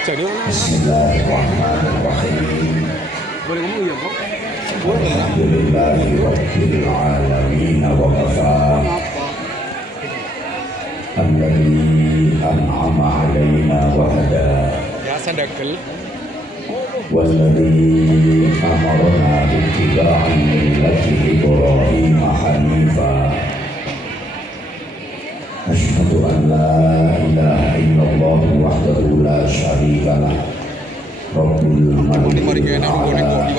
Jadi mana? Bismillahirrahmanirrahim. Boleh ngomong ya, Bro? Boleh. Alhamdulillahi rabbil alamin wa kafa. Alladzi an'ama 'alaina wa hada. Ya sadaqal. والذي أمرنا باتباع ملة إبراهيم حنيفا أشهد أن لا إله إلا الله وحده لا شريك له رب الملك الأعلى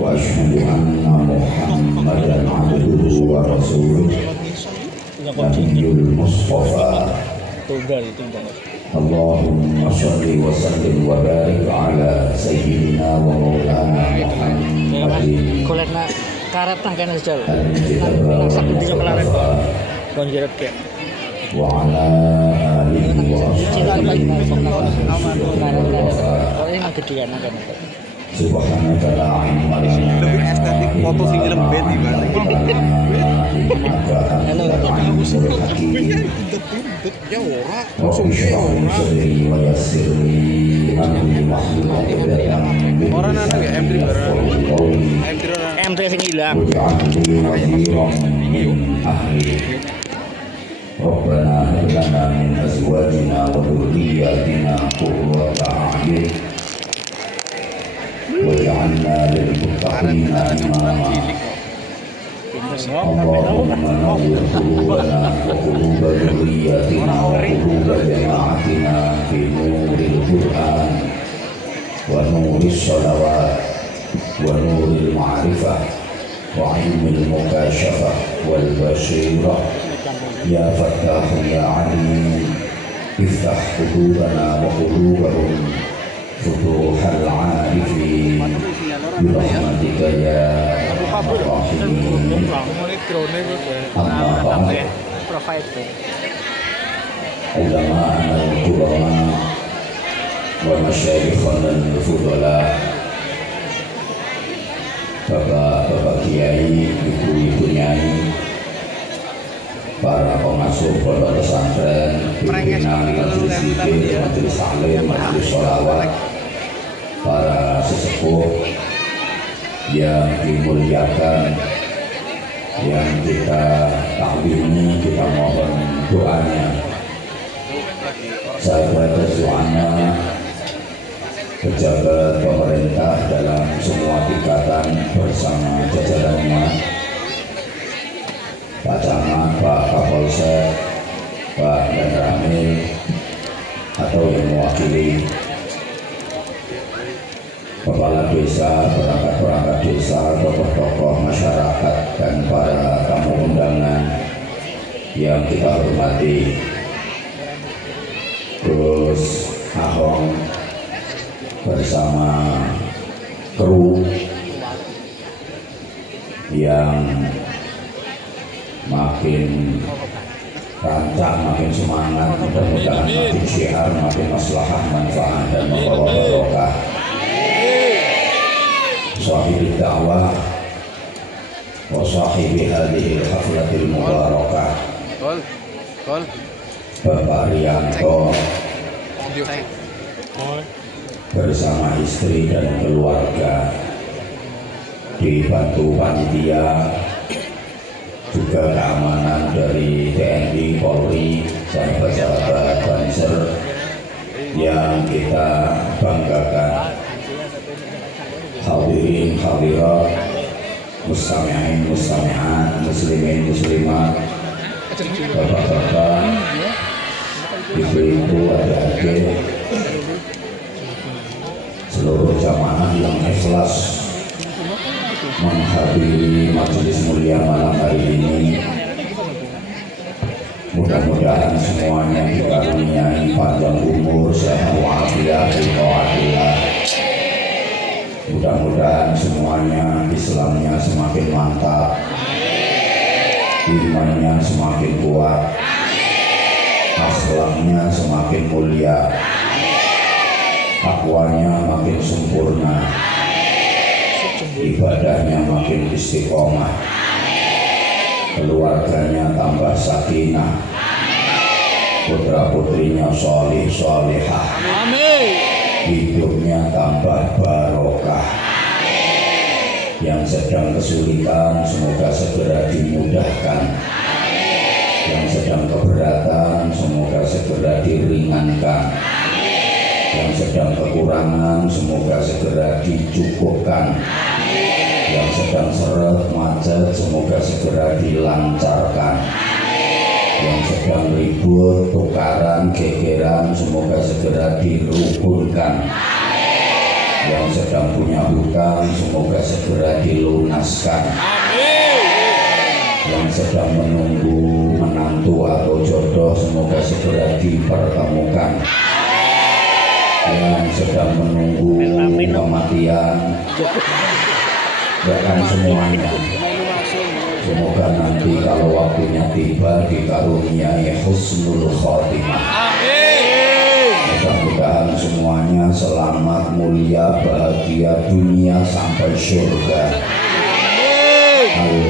وأشهد أن محمدا عبده ورسوله نبي المصطفى اللهم صل وسلم وبارك على سيدنا ومولانا محمد Kolekna karet nang kene jal. Nang sakit di kelaret. Konjeret ke. وعلى آله وأصحابه Oh ini gedean nang kene. سبحانك لا علم لنا Lebih estetik foto sing film band dibanding. Ya ora, langsung ya ora. Orang anak ya M3 barang. M3 orang. MT sing ilang. ربنا هب لنا من ازواجنا وذرياتنا قرة اعين واجعلنا للمتقين اماما اللهم نور قلوبنا وقلوب ذرياتنا وقلوب جماعتنا في نور القرآن ونور الصلوات ونور المعرفة وعلم المكاشفة والبصيرة يا فتاح يا عليم افتح قلوبنا وقلوبهم فتوح العارفين برحمتك يا ارحم الراحمين اما بعد علماءنا الكرماء ومشايخنا الفضلاء bapak-bapak kiai, ibu-ibu nyai, para pengasuh pondok pesantren, pimpinan majelis zikir, majelis taklim, majelis sholawat, para sesepuh yang dimuliakan, yang kita takwimi, kita mohon doanya. Sahabat doanya, pejabat pemerintah dalam semua tingkatan bersama jajarannya, Pak Camat, Pak Kapolsek, Pak Danramil, atau yang mewakili kepala desa, perangkat-perangkat desa, tokoh-tokoh masyarakat, dan para tamu undangan yang kita hormati. Terus Ahong bersama kru yang makin rancang, makin semangat, mudah-mudahan makin syiar, makin maslahah, manfaat, dan membawa barokah. Sahibi dakwah wa sahibi hadhihi al-haflatil mubarakah Bapak Rianto bersama istri dan keluarga dibantu panitia, juga keamanan dari TNI, Polri, sahabat-sahabat Banser yang kita banggakan. Hadirin hadirat, mustami'in mustami'at, muslimin muslimat, bapak-bapak, ibu-ibu, adik-adik, seluruh jamaah yang ikhlas menghadiri majelis mulia malam hari ini. Mudah-mudahan semuanya dikaruniai panjang umur, sehat walafiat, tauhidillah. Mudah-mudahan semuanya Islamnya semakin mantap, imannya semakin kuat, akhlaknya semakin mulia, takwanya makin sempurna, ibadahnya makin istiqomah, keluarganya tambah sakinah, putra putrinya sholih sholihah. Yang sedang kesulitan semoga segera dimudahkan. Yang sedang keberatan semoga segera diringankan. Yang sedang kekurangan semoga segera dicukupkan. Yang sedang seret macet semoga segera dilancarkan. Yang sedang ribut, tukaran, gegeran semoga segera dirukunkan. Yang sedang punya hutang semoga segera dilunaskan. Yang sedang menunggu menantu atau jodoh semoga segera dipertemukan. Yang sedang menunggu kematian bahkan semuanya semoga nanti kalau waktunya tiba dikaruniai husnul khotimah. Mudah-mudahan semuanya selamat, mulia, bahagia dunia sampai surga.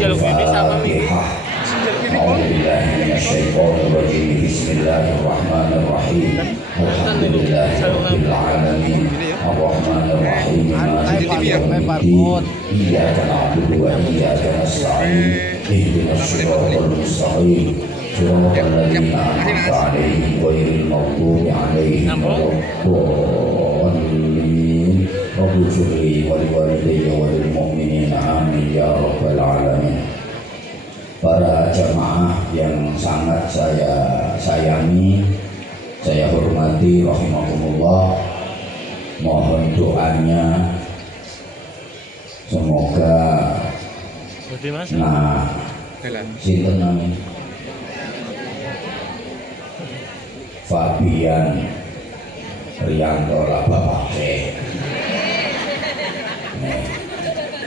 Al-Fatihah. Bismillahirrahmanirrahim. Alhamdulillahirabbil alamin. Arrahmanirrahim. Maliki yaumiddin. Iyyaka na'budu wa iyyaka nasta'in. Ihdinas siratal mustaqim. Shiratal ladzina an'amta 'alaihim ghairil maghdubi 'alaihim waladdallin. Rabbi ighfirli wa liwalidayya wa lil mu'minina amin ya rabbal alamin. Para jamaah yang sangat saya sayangi, saya hormati rahimakumullah, mohon doanya semoga sinten namanya Fabian Rianto lah bapaknya.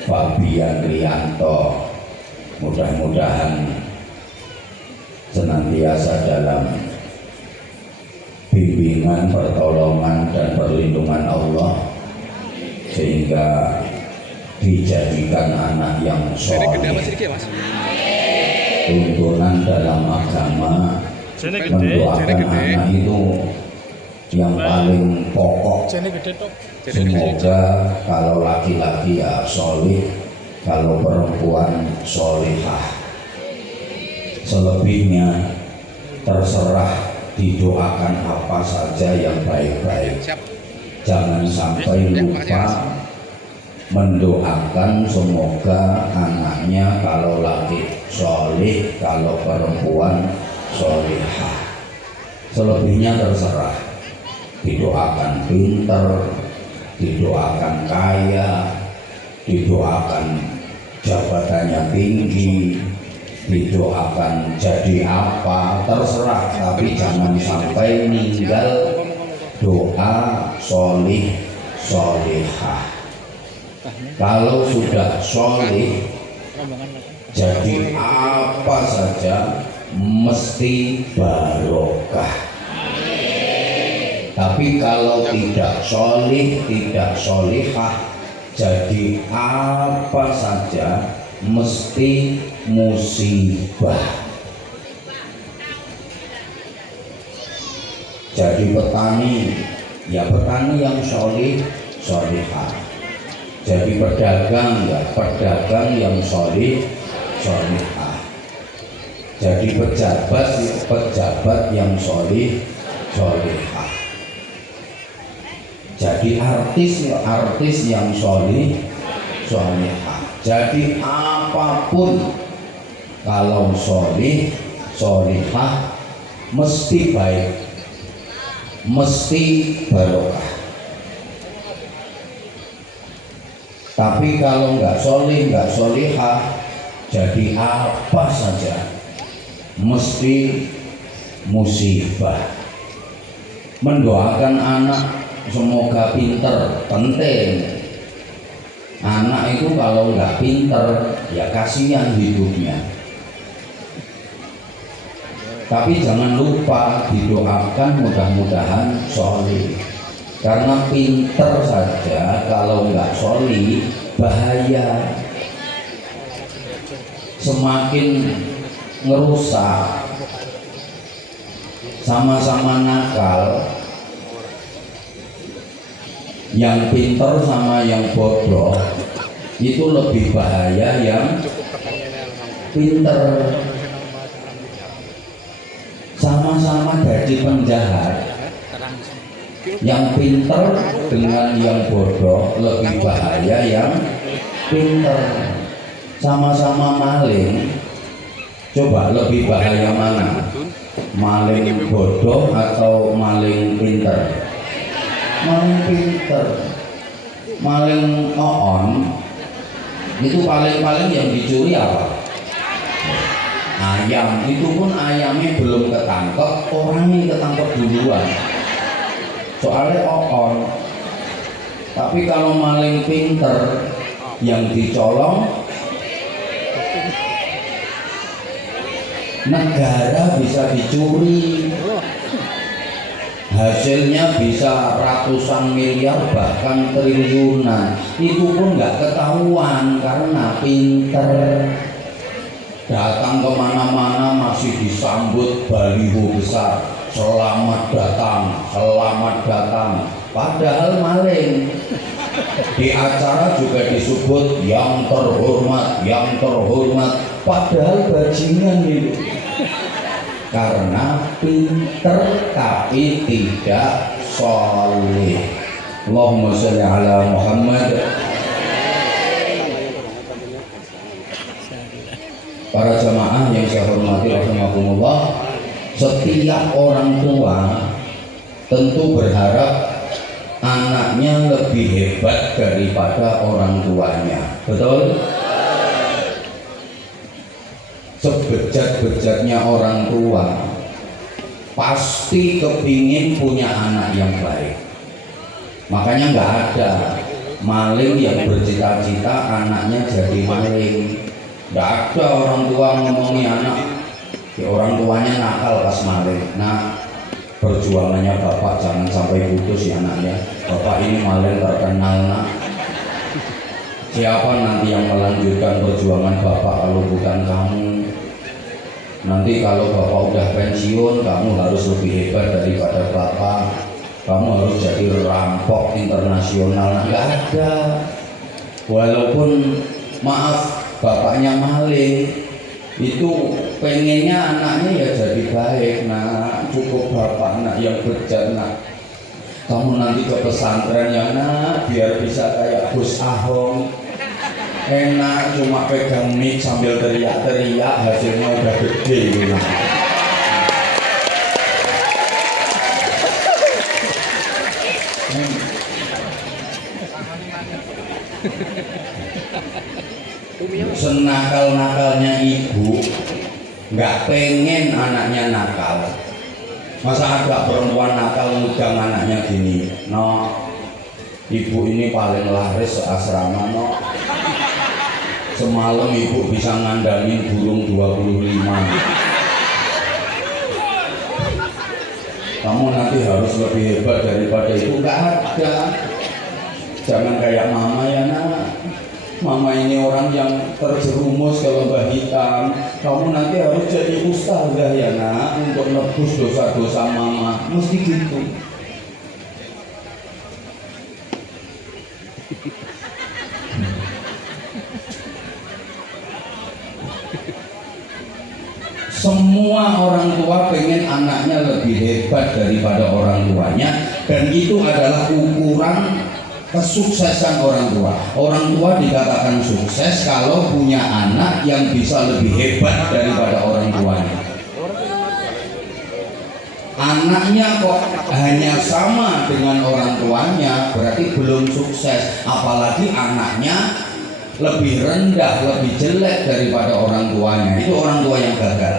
Fabian Rianto mudah-mudahan senantiasa dalam bimbingan, pertolongan dan perlindungan Allah sehingga dijadikan anak yang soleh, tuntunan dalam agama, mendoakan anak itu yang paling pokok. Semoga kalau laki-laki ya soleh, kalau perempuan solehah. Selebihnya terserah didoakan apa saja yang baik-baik. Jangan sampai lupa mendoakan semoga anaknya kalau laki soleh, kalau perempuan solehah. Selebihnya terserah didoakan pinter, didoakan kaya, didoakan jabatannya tinggi, didoakan jadi apa, terserah, tapi jangan sampai meninggal doa solih solihah. Kalau sudah solih, jadi apa saja mesti barokah. Tapi kalau tidak solih, tidak solihah, jadi apa saja mesti musibah. Jadi petani, ya petani yang solih, solihah. Jadi pedagang, ya pedagang yang solih, solihah. Jadi pejabat, ya pejabat yang solih, solihah. Jadi artis, ya artis yang solih, solihah. Jadi apapun kalau solih, solihah mesti baik, mesti barokah. Tapi kalau nggak solih, nggak solihah, jadi apa saja mesti musibah. Mendoakan anak semoga pinter penting. Anak itu kalau nggak pinter ya kasihan hidupnya. Tapi jangan lupa didoakan mudah-mudahan solih. Karena pinter saja kalau nggak solih bahaya. Semakin ngerusak, sama-sama nakal. Yang pinter sama yang bodoh itu lebih bahaya yang Cukup pertanyaannya langsung. pinter. Sama-sama jadi penjahat, yang pinter dengan yang bodoh lebih bahaya yang pinter. Sama-sama maling, coba lebih bahaya mana? Maling bodoh atau maling pinter? Maling pinter. Maling oon itu paling-paling yang dicuri apa? Ayam. Itu pun ayamnya belum ketangkep, orangnya ketangkep duluan, soalnya oon. Tapi kalau maling pinter yang dicolong, negara bisa dicuri, hasilnya bisa ratusan miliar bahkan triliunan. Itu pun nggak ketahuan karena pinter. Datang kemana-mana masih disambut baliho besar, selamat datang, selamat datang. Padahal maling. Di acara juga disebut yang terhormat, yang terhormat. Padahal bajingan itu. Karena pinter tapi tidak soleh. Allahumma sholli ala Muhammad. Para jamaah yang saya hormati rahimakumullah, setiap orang tua tentu berharap anaknya lebih hebat daripada orang tuanya. Betul? Sebejat-bejatnya orang tua pasti kepingin punya anak yang baik. Makanya nggak ada maling yang bercita-cita anaknya jadi maling. Nggak ada orang tua ngomongi anak, ya orang tuanya nakal pas maling. Nah, perjuangannya bapak jangan sampai putus ya anaknya. Bapak ini maling terkenal nak. Siapa nanti yang melanjutkan perjuangan bapak kalau bukan kamu? Nanti kalau bapak udah pensiun, kamu harus lebih hebat daripada bapak. Kamu harus jadi rampok internasional. Nggak ada. Walaupun maaf bapaknya maling, itu pengennya anaknya ya jadi baik. Nah, cukup bapak nak yang bejat nak. Kamu nanti ke pesantren ya nak, biar bisa kayak Gus Ahong. Enak cuma pegang mic sambil teriak-teriak, hasilnya udah gede gitu. Senakal-nakalnya ibu nggak pengen anaknya nakal. Masa ada perempuan nakal ngudang anaknya gini, no, ibu ini paling laris seasrama, no. Semalam ibu bisa ngandangin burung 25. Kamu nanti harus lebih hebat daripada itu. Nggak ada. Jangan kayak mama ya nak. Mama ini orang yang terjerumus ke lembah hitam. Kamu nanti harus jadi ustazah ya nak, untuk nebus dosa-dosa mama. Mesti gitu. Semua orang tua pengen anaknya lebih hebat daripada orang tuanya, dan itu adalah ukuran kesuksesan orang tua. Orang tua dikatakan sukses kalau punya anak yang bisa lebih hebat daripada orang tuanya. Anaknya kok hanya sama dengan orang tuanya, berarti belum sukses. Apalagi anaknya lebih rendah, lebih jelek daripada orang tuanya, itu orang tua yang gagal.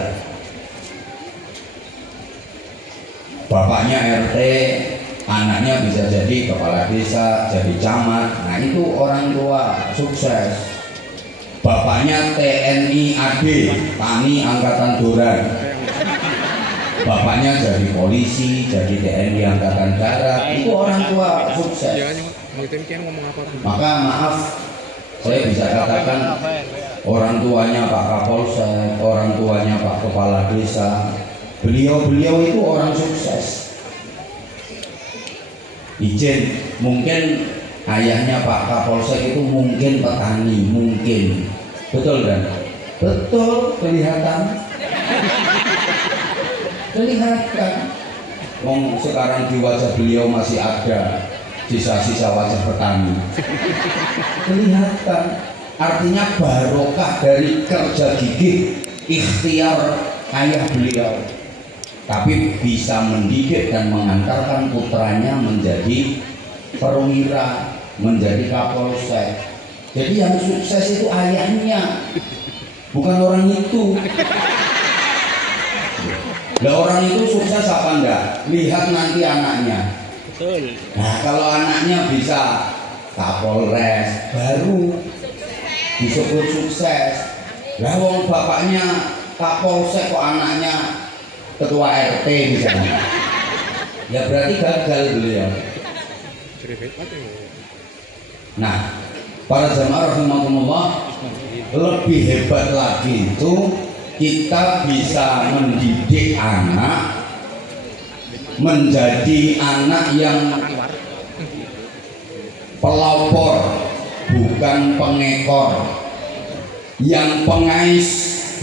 Bapaknya RT, anaknya bisa jadi kepala desa, jadi camat. Nah itu orang tua sukses. Bapaknya TNI AD, Tani Angkatan Duran. Bapaknya jadi polisi, jadi TNI Angkatan Darat. Itu orang tua sukses. Maka maaf, saya bisa katakan orang tuanya Pak Kapolsek, orang tuanya Pak Kepala Desa, beliau-beliau itu orang sukses. Izin, mungkin ayahnya Pak Kapolsek itu mungkin petani, mungkin. Betul kan? Betul, kelihatan. Kelihatan. Sekarang di wajah beliau masih ada sisa-sisa wajah petani. Kelihatan. Artinya barokah dari kerja gigih ikhtiar ayah beliau. Tapi bisa mendidik dan mengantarkan putranya menjadi perwira, menjadi Kapolsek. Jadi yang sukses itu ayahnya, bukan orang itu. Lah orang itu sukses apa enggak? Lihat nanti anaknya. Betul. Nah kalau anaknya bisa Kapolres, baru disebut sukses. Lah wong bapaknya Kapolsek kok anaknya ketua RT misalnya, ya berarti gagal beliau. Nah, para jamaah rahimakumullah, lebih hebat lagi itu kita bisa mendidik anak menjadi anak yang pelopor bukan pengekor, yang pengais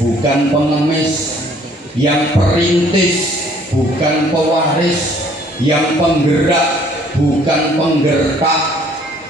bukan pengemis, yang perintis bukan pewaris, yang penggerak bukan penggertak,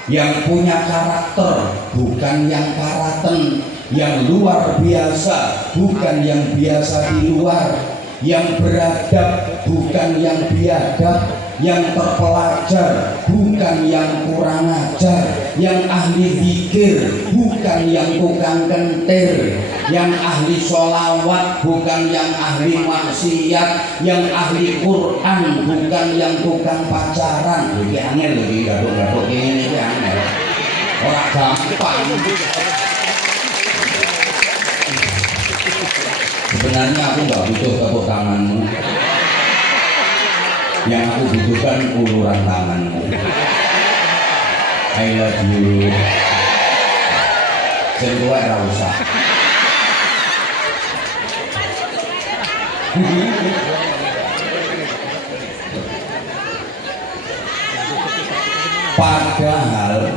yang punya karakter bukan yang karaten, yang luar biasa bukan yang biasa di luar, yang beradab bukan yang biadab, yang terpelajar bukan yang kurang ajar, yang ahli zikir bukan yang tukang kentir, yang ahli sholawat bukan yang ahli maksiat, yang ahli Quran bukan yang tukang pacaran. Ini angel lagi gaduk-gaduk ini angel. Orang gampang. Sebenarnya aku nggak butuh tepuk tanganmu. Yang aku butuhkan uluran tanganmu. I love you. Semua era usah. Padahal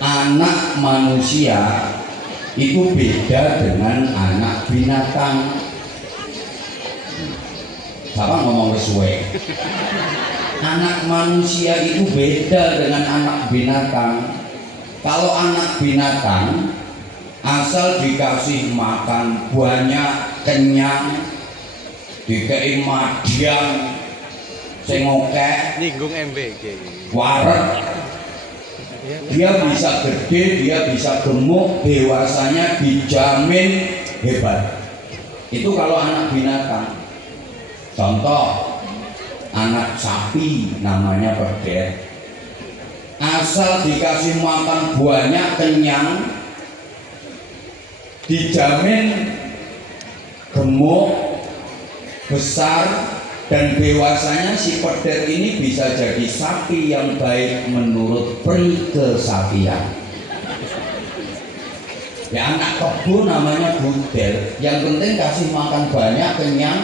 anak manusia itu beda dengan anak binatang. Siapa ngomong suwe? Anak manusia itu beda dengan anak binatang. Kalau anak binatang asal dikasih makan banyak, kenyang, dikei madiang, sing akeh, Nyinggung MBG. waret, dia bisa gede, dia bisa gemuk, dewasanya dijamin hebat. Itu kalau anak binatang. Contoh, anak sapi namanya pedet. Asal dikasih makan banyak, kenyang, dijamin gemuk, besar, dan dewasanya si pedet ini bisa jadi sapi yang baik menurut pri kesapian. Ya anak kebo namanya budel, yang penting kasih makan banyak, kenyang,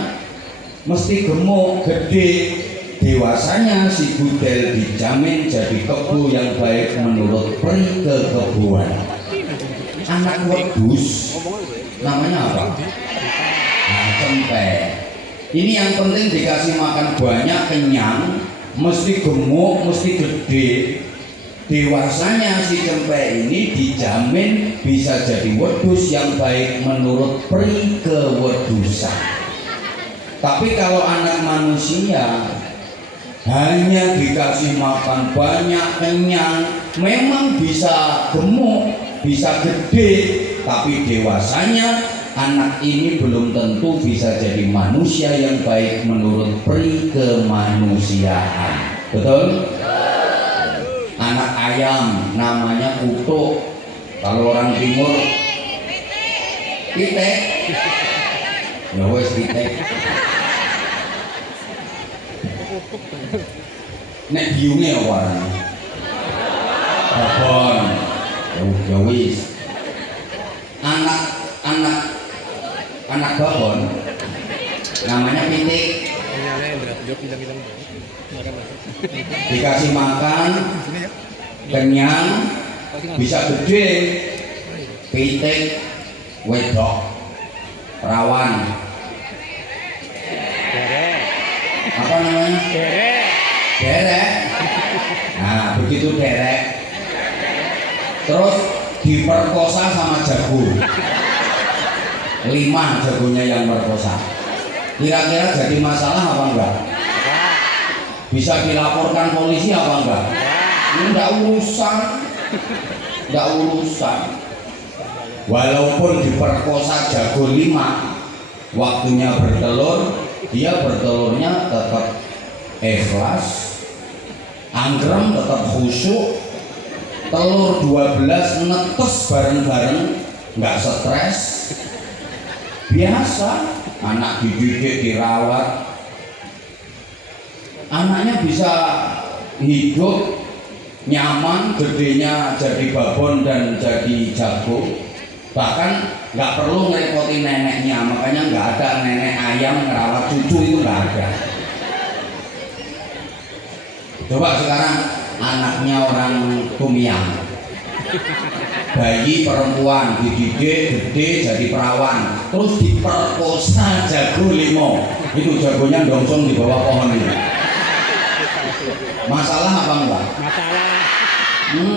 mesti gemuk, gede, dewasanya si budel dijamin jadi kebo yang baik menurut pri kekebuan. Anak wedus namanya apa? Nah, cempek. Ini yang penting dikasih makan banyak, kenyang, mesti gemuk, mesti gede. Dewasanya si cempek ini dijamin bisa jadi wedus yang baik menurut pri kewedusan. Tapi kalau anak manusia hanya dikasih makan banyak, kenyang, memang bisa gemuk, bisa gede, tapi dewasanya anak ini belum tentu bisa jadi manusia yang baik menurut pri kemanusiaan. Betul? Anak ayam namanya kutuk. Kalau orang timur pitek. Ya wes pitek. Nek biunge apa warnane? Babon. Ya wis. Anak babon namanya pitik. Nyala Hendra, dia bilang-bilang Dikasih makan, sini ya. kenyang, bisa gede, pitik, wedok, perawan, apa namanya? Derek. Nah, begitu derek, terus diperkosa sama jago. 5 jagonya yang perkosa. Kira-kira jadi masalah apa enggak? Bisa dilaporkan polisi apa enggak? Enggak urusan. Enggak urusan. Walaupun diperkosa jago 5, waktunya bertelur, dia bertelurnya tetap ikhlas, anggrem tetap khusyuk, telur 12 netes bareng-bareng, nggak stres, biasa. Anak dididik, dirawat, anaknya bisa hidup nyaman, gedenya jadi babon dan jadi jago, bahkan nggak perlu ngerepotin neneknya. Makanya nggak ada nenek ayam ngerawat cucu, itu nggak ada. Coba sekarang anaknya orang Tumiang, bayi perempuan dididik gede jadi perawan, terus diperkosa jago 5, itu jagonya dongsong di bawah pohon itu. Masalah apa enggak? Masalah.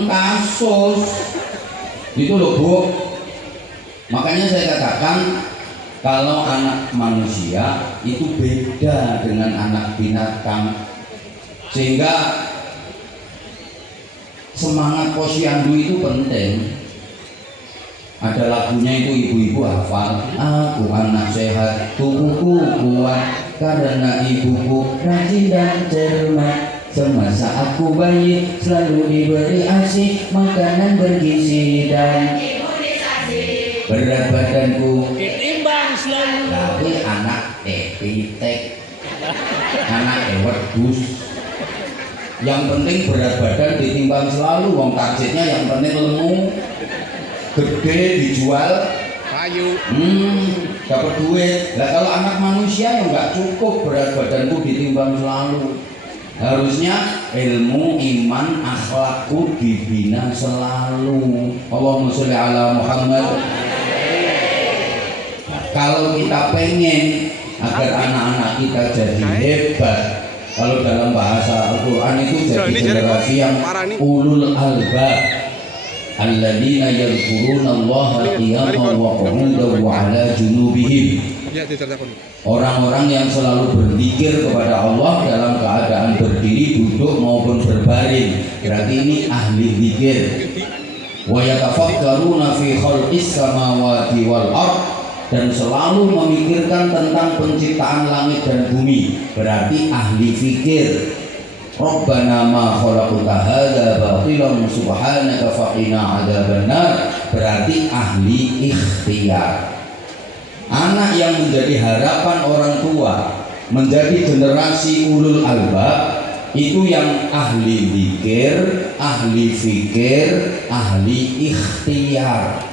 Kasus itu loh Bu. Makanya saya katakan kalau anak manusia itu beda dengan anak binatang, sehingga semangat posyandu itu penting. Ada lagunya itu ibu-ibu hafal, aku anak sehat, tubuhku kuat karena ibuku rajin dan cermat. Semasa aku bayi selalu diberi ASI, makanan bergizi dan imunisasi. Berat badanku Ditimbang selalu. tapi anak pitek, anak wedhus. Yang penting berat badan ditimbang selalu, wong targetnya yang penting lemu, gede dijual, Kayu. dapat duit. Lah kalau anak manusia yang nggak cukup berat badanku ditimbang selalu. Harusnya ilmu, iman, akhlakku dibina selalu. Allahumma sholli ala Muhammad. Kalau kita pengen agar anak-anak kita jadi hebat, kalau dalam bahasa Al-Quran itu jadi generasi yang ulul albab, alladzina yadhkuruna Allaha qiyaman wa qu'udan wa 'ala junubihim. Ya, diceritakan. Orang-orang yang selalu berzikir kepada Allah dalam keadaan berdiri, duduk maupun berbaring. Berarti ini ahli zikir. Wa yatafakkaruna fi khalqis samawati wal ardh, dan selalu memikirkan tentang penciptaan langit dan bumi. Berarti ahli fikir. Rabbana ma khalaqta hadza batilan subhanaka faqina adzabannar. Berarti ahli ikhtiar. Anak yang menjadi harapan orang tua, menjadi generasi ulul albab, itu yang ahli zikir, ahli fikir, ahli ikhtiar,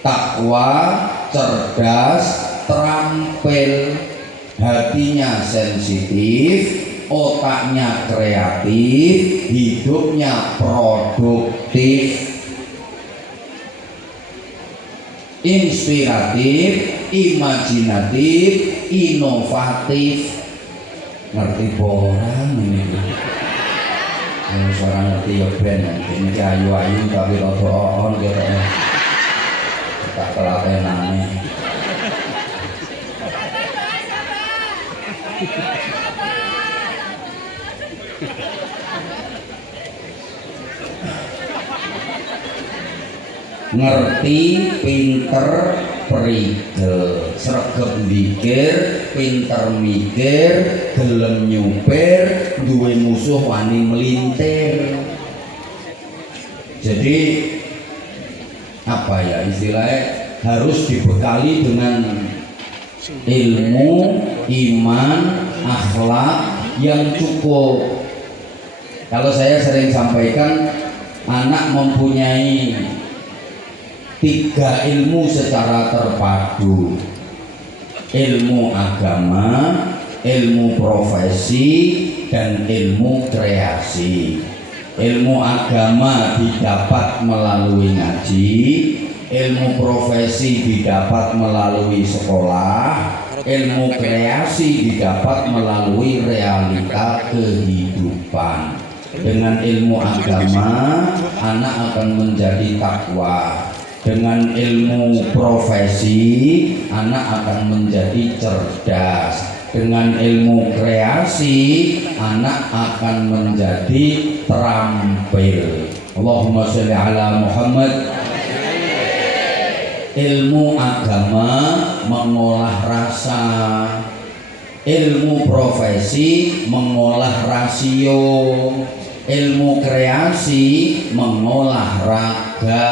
takwa, cerdas, terampil, hatinya sensitif, otaknya kreatif, hidupnya produktif, inspiratif, imajinatif, inovatif. Ngerti orang ini. Suara ngerti ya ben, ini ayu-ayu tapi rada on gitu. Tak telatenane. Ngerti, pinter, prigel, sregep dikir, pinter mikir, gelem nyupir, duwe musuh wani melintir. Jadi apa ya istilahnya, harus dibekali dengan ilmu, iman, akhlak yang cukup. Kalau saya sering sampaikan, anak mempunyai 3 ilmu secara terpadu: ilmu agama, ilmu profesi dan ilmu kreasi. Ilmu agama didapat melalui ngaji, ilmu profesi didapat melalui sekolah, ilmu kreasi didapat melalui realita kehidupan. Dengan ilmu agama, anak akan menjadi takwa. Dengan ilmu profesi, anak akan menjadi cerdas. Dengan ilmu kreasi, anak akan menjadi terampil. Allahumma sholli ala Muhammad. Ilmu agama mengolah rasa, ilmu profesi mengolah rasio, ilmu kreasi mengolah raga.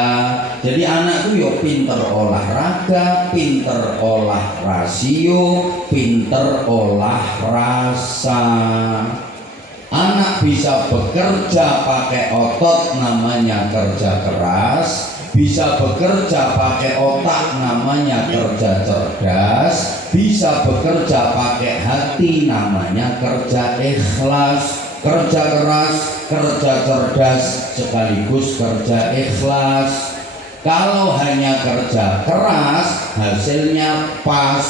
Jadi anak tuh yo pinter olahraga, pinter olah rasio, pinter olah rasa. Anak bisa bekerja pakai otot namanya kerja keras, bisa bekerja pakai otak namanya kerja cerdas, bisa bekerja pakai hati namanya kerja ikhlas. Kerja keras, kerja cerdas, sekaligus kerja ikhlas. Kalau hanya kerja keras, hasilnya pas.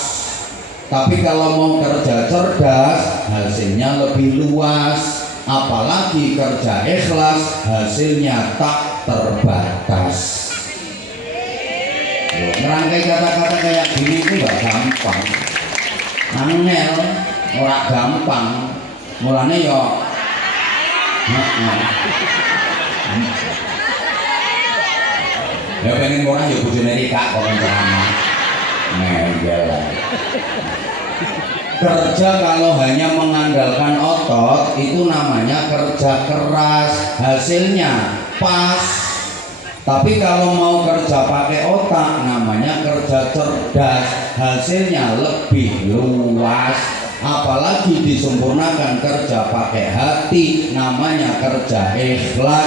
Tapi kalau mau kerja cerdas, hasilnya lebih luas. Apalagi kerja ikhlas, hasilnya tak terbatas. Merangkai kata-kata kayak gini itu gak gampang. Angel, ora gampang. Mulane yo ya pengen orang ya bojone Rika kok ceramah. Ngel. Kerja kalau hanya mengandalkan otot itu namanya kerja keras, hasilnya pas. Tapi kalau mau kerja pakai otak namanya kerja cerdas, hasilnya lebih luas. Apalagi disempurnakan kerja pakai hati namanya kerja ikhlas,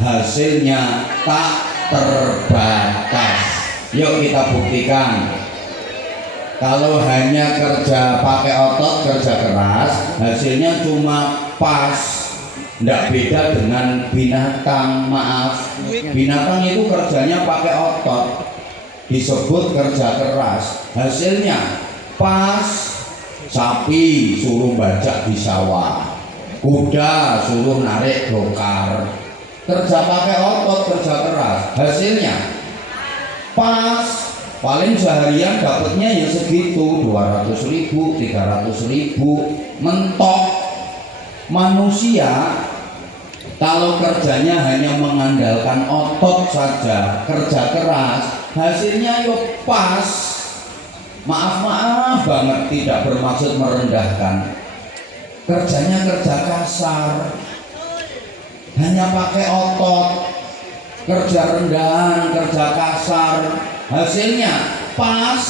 hasilnya tak terbatas. Yuk kita buktikan. Kalau hanya kerja pakai otot, kerja keras, hasilnya cuma pas. Nggak beda dengan binatang, maaf. Binatang itu kerjanya pakai otot, disebut kerja keras, hasilnya pas. Sapi suruh bajak di sawah, kuda suruh narik dokar. Kerja pakai otot, kerja keras, hasilnya pas. Paling seharian dapatnya ya segitu, 200.000, 300.000 mentok. Manusia kalau kerjanya hanya mengandalkan otot saja, kerja keras, hasilnya yo pas. Maaf banget, tidak bermaksud merendahkan. Kerjanya kerja kasar, hanya pakai otot, kerja rendahan, kerja kasar, hasilnya pas.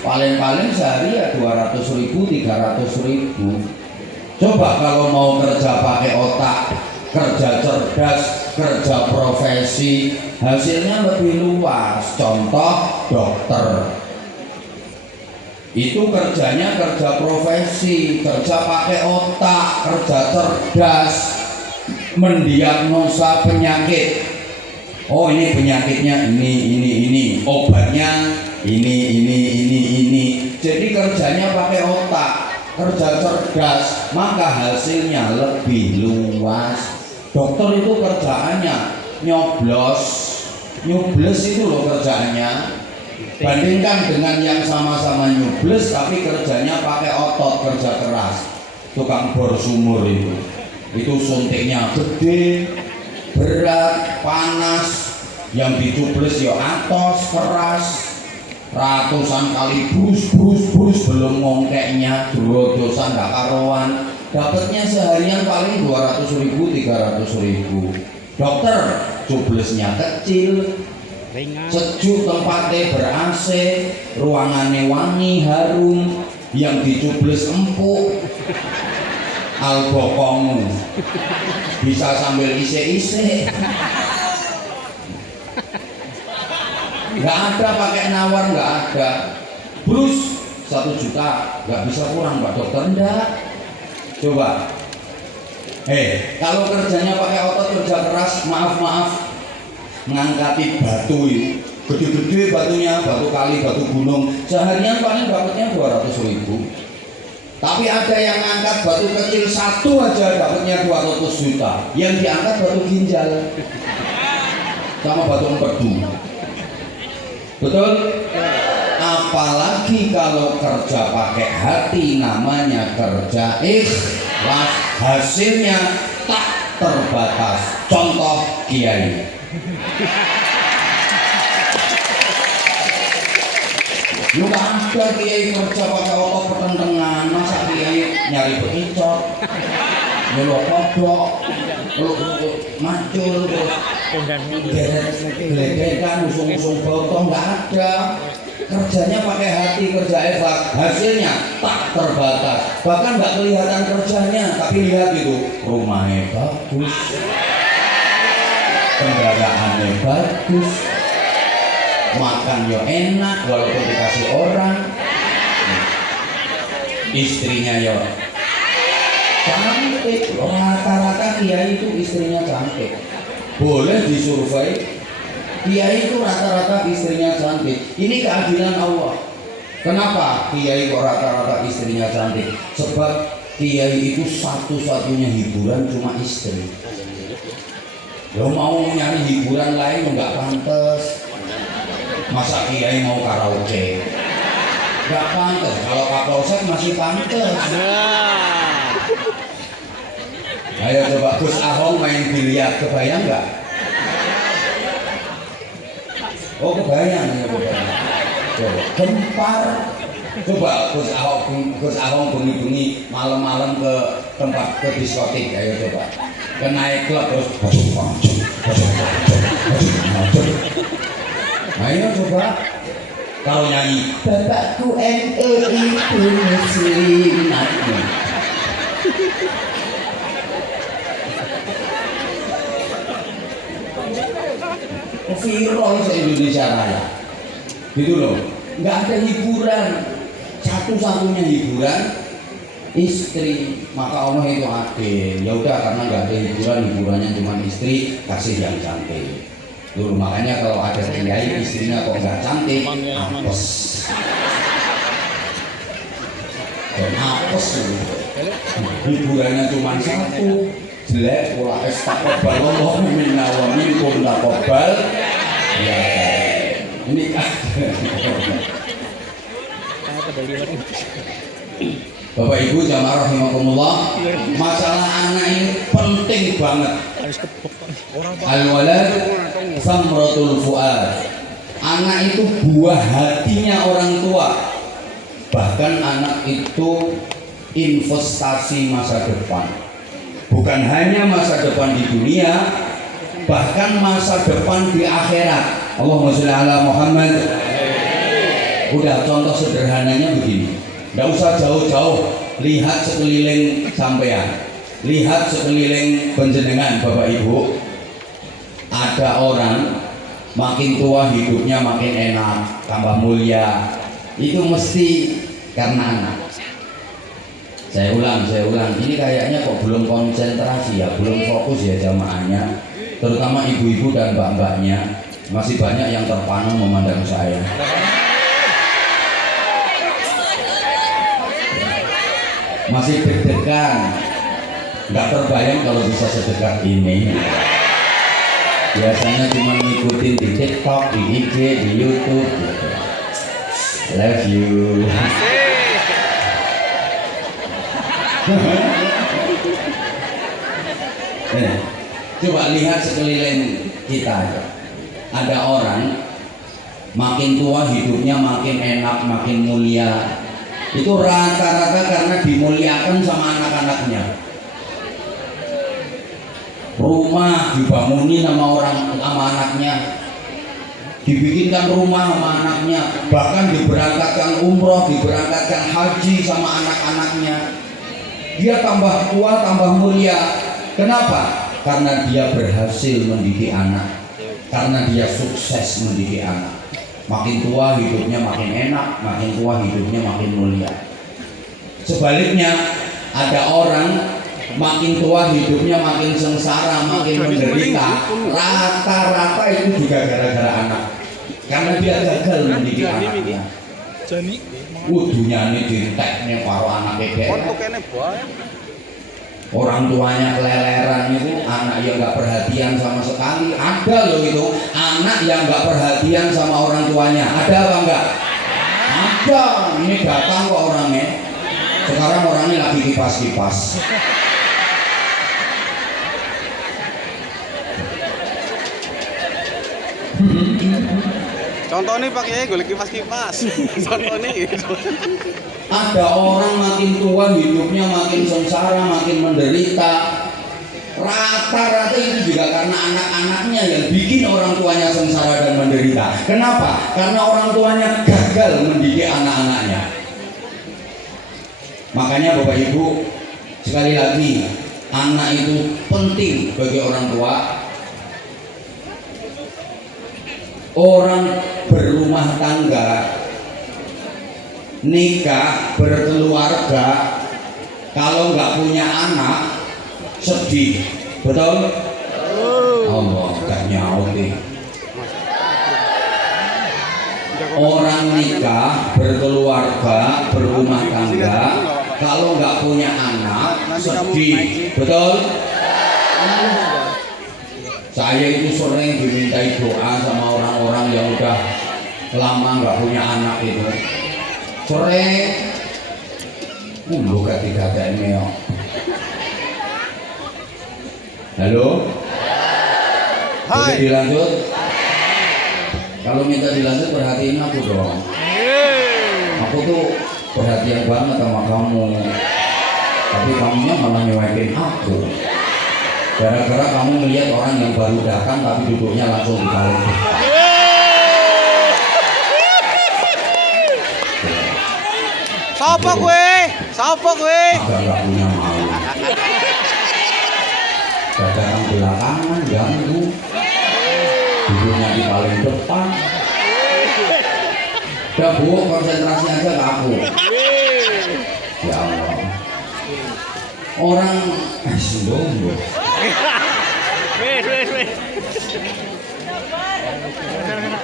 Paling-paling sehari ya 200.000, 300.000. Coba kalau mau kerja pakai otak, kerja cerdas, kerja profesi, hasilnya lebih luas. Contoh dokter, itu kerjanya kerja profesi, kerja pakai otak, kerja cerdas, mendiagnosa penyakit. Oh ini penyakitnya ini, obatnya ini. Jadi kerjanya pakai otak, kerja cerdas, maka hasilnya lebih luas. Dokter itu kerjaannya nyoblos itu loh kerjaannya. Bandingkan dengan yang sama-sama nyubles tapi kerjanya pakai otot, kerja keras. Tukang bor sumur itu suntiknya gede, berat, panas. Yang dicubles ya atos, keras, ratusan kali brus belum ngongkeknya, dosa nggak karuan. Dapatnya seharian paling 200.000, 300.000. Dokter cublesnya kecil, sejuk, tempatnya ber-AC, ruangannya wangi, harum, yang dicubles empuk, albokong, bisa sambil ise-ise. Nggak ada pakai nawar, nggak ada. Brus 1 juta nggak bisa kurang Pak Dokter. Enggak. Coba. Kalau kerjanya pakai otot, kerja keras, maaf ngangkati batu itu gede-gede batunya, batu kali, batu gunung, seharian paling dapatnya 200.000. Tapi ada yang ngangkat batu kecil 1 aja dapatnya 200 juta. Yang diangkat batu ginjal sama batu empedu. Betul? Apalagi kalau kerja pakai hati, namanya kerja ikhlas, hasilnya tak terbatas. Contoh kiai. Lu gak ada kiai kerja pakai otot pertentangan, masa kiai nyari bekicot, nyelok kodok, macul, geledekan, usung-usung botong, gak ada. Kerjanya pakai hati, kerja ikhlas, hasilnya tak terbatas. Bahkan gak kelihatan kerjanya, tapi lihat itu, rumahnya bagus, kendaraannya bagus, makan yo enak walaupun dikasih orang, istrinya yo cantik. Rata-rata kiai itu istrinya cantik. Boleh disurvei, kiai itu rata-rata istrinya cantik. Ini keadilan Allah. Kenapa kiai kok rata-rata istrinya cantik? Sebab kiai itu satu-satunya hiburan cuma istri. Lo mau nyari hiburan lain nggak pantas. Masa kiai mau karaoke? Gak pantas. Kalau Kapolsek masih pantas. Ayo coba Gus Ahong main biliar, kebayang nggak? Oh kebayang ya, kebayang. Gempar. Coba Gus Ahong bengi-bengi malam-malam ke tempat, ke diskotik. Ayo coba. Ke naik klub terus. Ayo coba. Kalau nyanyi Bapakku NU itu muslim. Viral se-Indonesia Raya. Gitu loh. Nggak ada hiburan. Satu-satunya hiburan istri. Maka Allah itu adil. Ya udah, karena nggak ada hiburan, hiburannya cuma istri, kasih yang cantik. Dulu makanya kalau ada kiai istrinya kok nggak cantik, apes. Dan apes gitu. Hiburannya cuma 1, jelek pula astagfirullah minna wa minkum taqabbal. Ya ini Bapak Ibu jamaah rahimakumullah, masalah anak ini penting banget. Al-walad samratul fuad. Anak itu buah hatinya orang tua. Bahkan anak itu investasi masa depan. Bukan hanya masa depan di dunia, bahkan masa depan di akhirat. Allahumma sholli ala Muhammad. Udah, contoh sederhananya begini. Nggak usah jauh-jauh, lihat sekeliling sampean, lihat sekeliling penjenengan Bapak Ibu. Ada orang makin tua hidupnya makin enak, tambah mulia. Itu mesti karena anak. Saya ulang. Ini kayaknya kok belum konsentrasi ya, belum fokus ya jamaahnya. Terutama ibu-ibu dan mbak-mbaknya. Masih banyak yang terpana memandang saya. Masih deg-degan, nggak terbayang kalau bisa sedekat ini. Biasanya cuma ngikutin di TikTok, di IG, di YouTube gitu. Love you. Coba lihat sekeliling kita. Ada orang makin tua hidupnya makin enak, makin mulia. Itu rata-rata karena dimuliakan sama anak-anaknya. Rumah dibanguni sama anaknya, dibikinkan rumah sama anaknya, bahkan diberangkatkan umroh, diberangkatkan haji sama anak-anaknya. Dia tambah tua, tambah mulia. Kenapa? Karena dia berhasil mendidik anak, karena dia sukses mendidik anak. makin tua hidupnya makin enak, makin tua hidupnya makin mulia. Sebaliknya ada orang makin tua hidupnya makin sengsara, makin menderita. Rata-rata itu juga gara-gara anak, karena dia gagal mendidik anaknya. Dunyane dintekne karo anake dhewe. Orang tuanya keleleran itu, anak yang nggak perhatian sama sekali. Ada loh itu anak yang nggak perhatian sama orang tuanya. Ada apa enggak? Ada. Ini datang kok orangnya. Sekarang orangnya lagi kipas-kipas. Contohnya pakai golek kipas-kipas. Contohnya gitu. Ada orang makin tua hidupnya makin sengsara, makin menderita. Rata-rata itu juga karena anak-anaknya yang bikin orang tuanya sengsara dan menderita. Kenapa? Karena orang tuanya gagal mendidik anak-anaknya. Makanya Bapak Ibu, sekali lagi, anak itu penting bagi orang tua. Orang berumah tangga, nikah, berkeluarga, kalau nggak punya anak sedih, betul? Allah gak nyaut nih. Orang nikah, berkeluarga, berumah tangga, kalau nggak punya anak sedih, betul? Saya itu sering dimintai doa sama orang-orang yang udah lama nggak punya anak itu. Sore, buka tiga meo. Halo, boleh dilanjut? Kalau minta dilanjut perhatiin aku dong. Aku tuh perhatian banget sama kamu, tapi kamunya malah nyuekin aku. Gara-gara kamu melihat orang yang baru datang tapi duduknya langsung di paling depan. Sopo gue? Sopo gue? Agak nggak punya malu. Datang belakangan ganggu. Duduknya di paling depan. Udah Bu, konsentrasi aja ke aku. Ya Allah. Orang sungguh.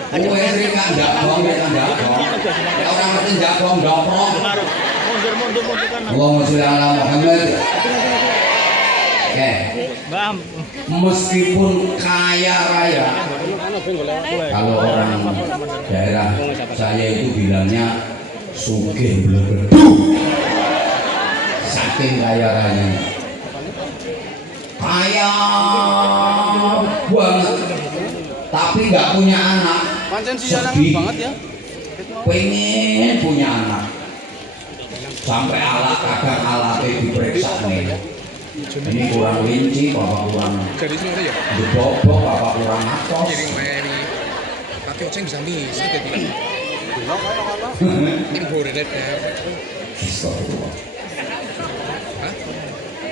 Kowe sering kan jagong, orang ngerti jagong doprong. Allahumma sholli ala Muhammad. Oke. Meskipun kaya raya, kalau orang daerah saya itu bilangnya sugih blebedu. Saking kaya rayanya. Kaya banget, tapi nggak punya anak. Sedih. Banget ya. Pengen punya anak. Sampai alat kadang alatnya diperiksa nih. Ini kurang linci, bapak kurang dibobok, bapak kurang atos. Tapi oceng bisa misi jadi. Imported ya.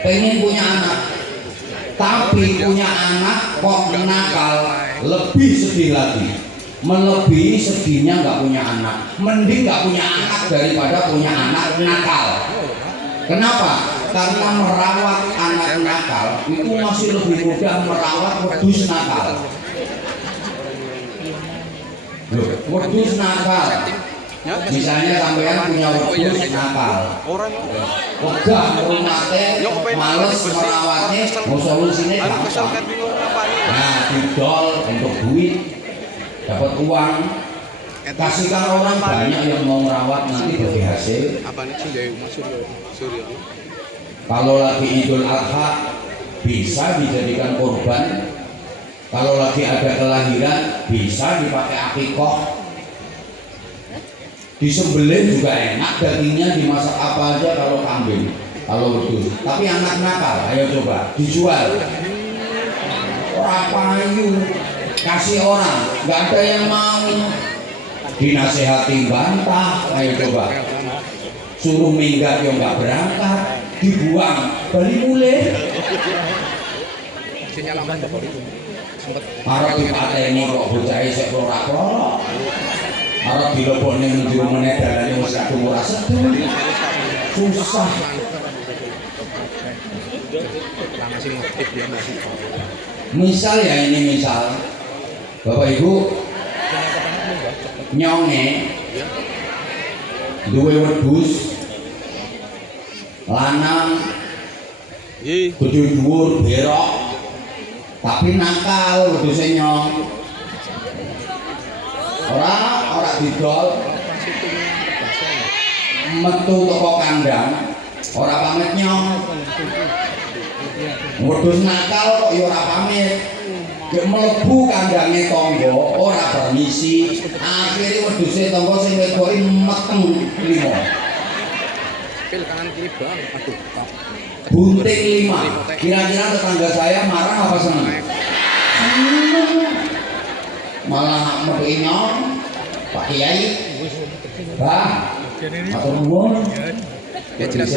Pengen punya anak, tapi punya anak kok nakal, lebih sedih lagi. Melebihi sedihnya nggak punya anak. Mending nggak punya anak daripada punya anak nakal. Kenapa? Karena merawat anak nakal itu masih lebih mudah merawat wedus nakal. Loh, wedus nakal. Misalnya sampean punya wedus nakal. Wegah rumahnya, males merawatnya, mau solusinya gampang. Nah, didol untuk duit, dapat uang, kasihkan orang banyak yang mau merawat nanti bagi hasil. Kalau lagi Idul Adha bisa dijadikan korban. Kalau lagi ada kelahiran bisa dipakai akikoh. Disembelih juga enak, dagingnya dimasak apa aja kalau kambing, kalau wedus. Tapi anak nakal, ayo coba dijual. Rapayu, kasih orang, nggak ada yang mau. Dinasehati bantah, ayo coba. Suruh minggat yang nggak berangkat, dibuang, balik mulai. Para dipateni kok bocah isek klorak-klorok. arep dilebokne menuju meneh dalane wis kadung ora sedo. Susah. Masih motif dia masih. Misal ya ini misal Bapak Ibu nyonge duwe wedhus lanang gede dhuwur berok tapi nakal wedhuse nyong ora didol metu teko kandang ora pamit nyong wedhus nakal kok ya ora pamit gek mlebu kandange tangga ora permisi akhire wedhuse tangga sing wedoki meteng limo Pil kanan kiri bang, aduh. bunting 5 kira-kira tetangga saya marah apa seneng? Malah medhi nyong Pak Kiai Bah matur nuwun Ya jelas.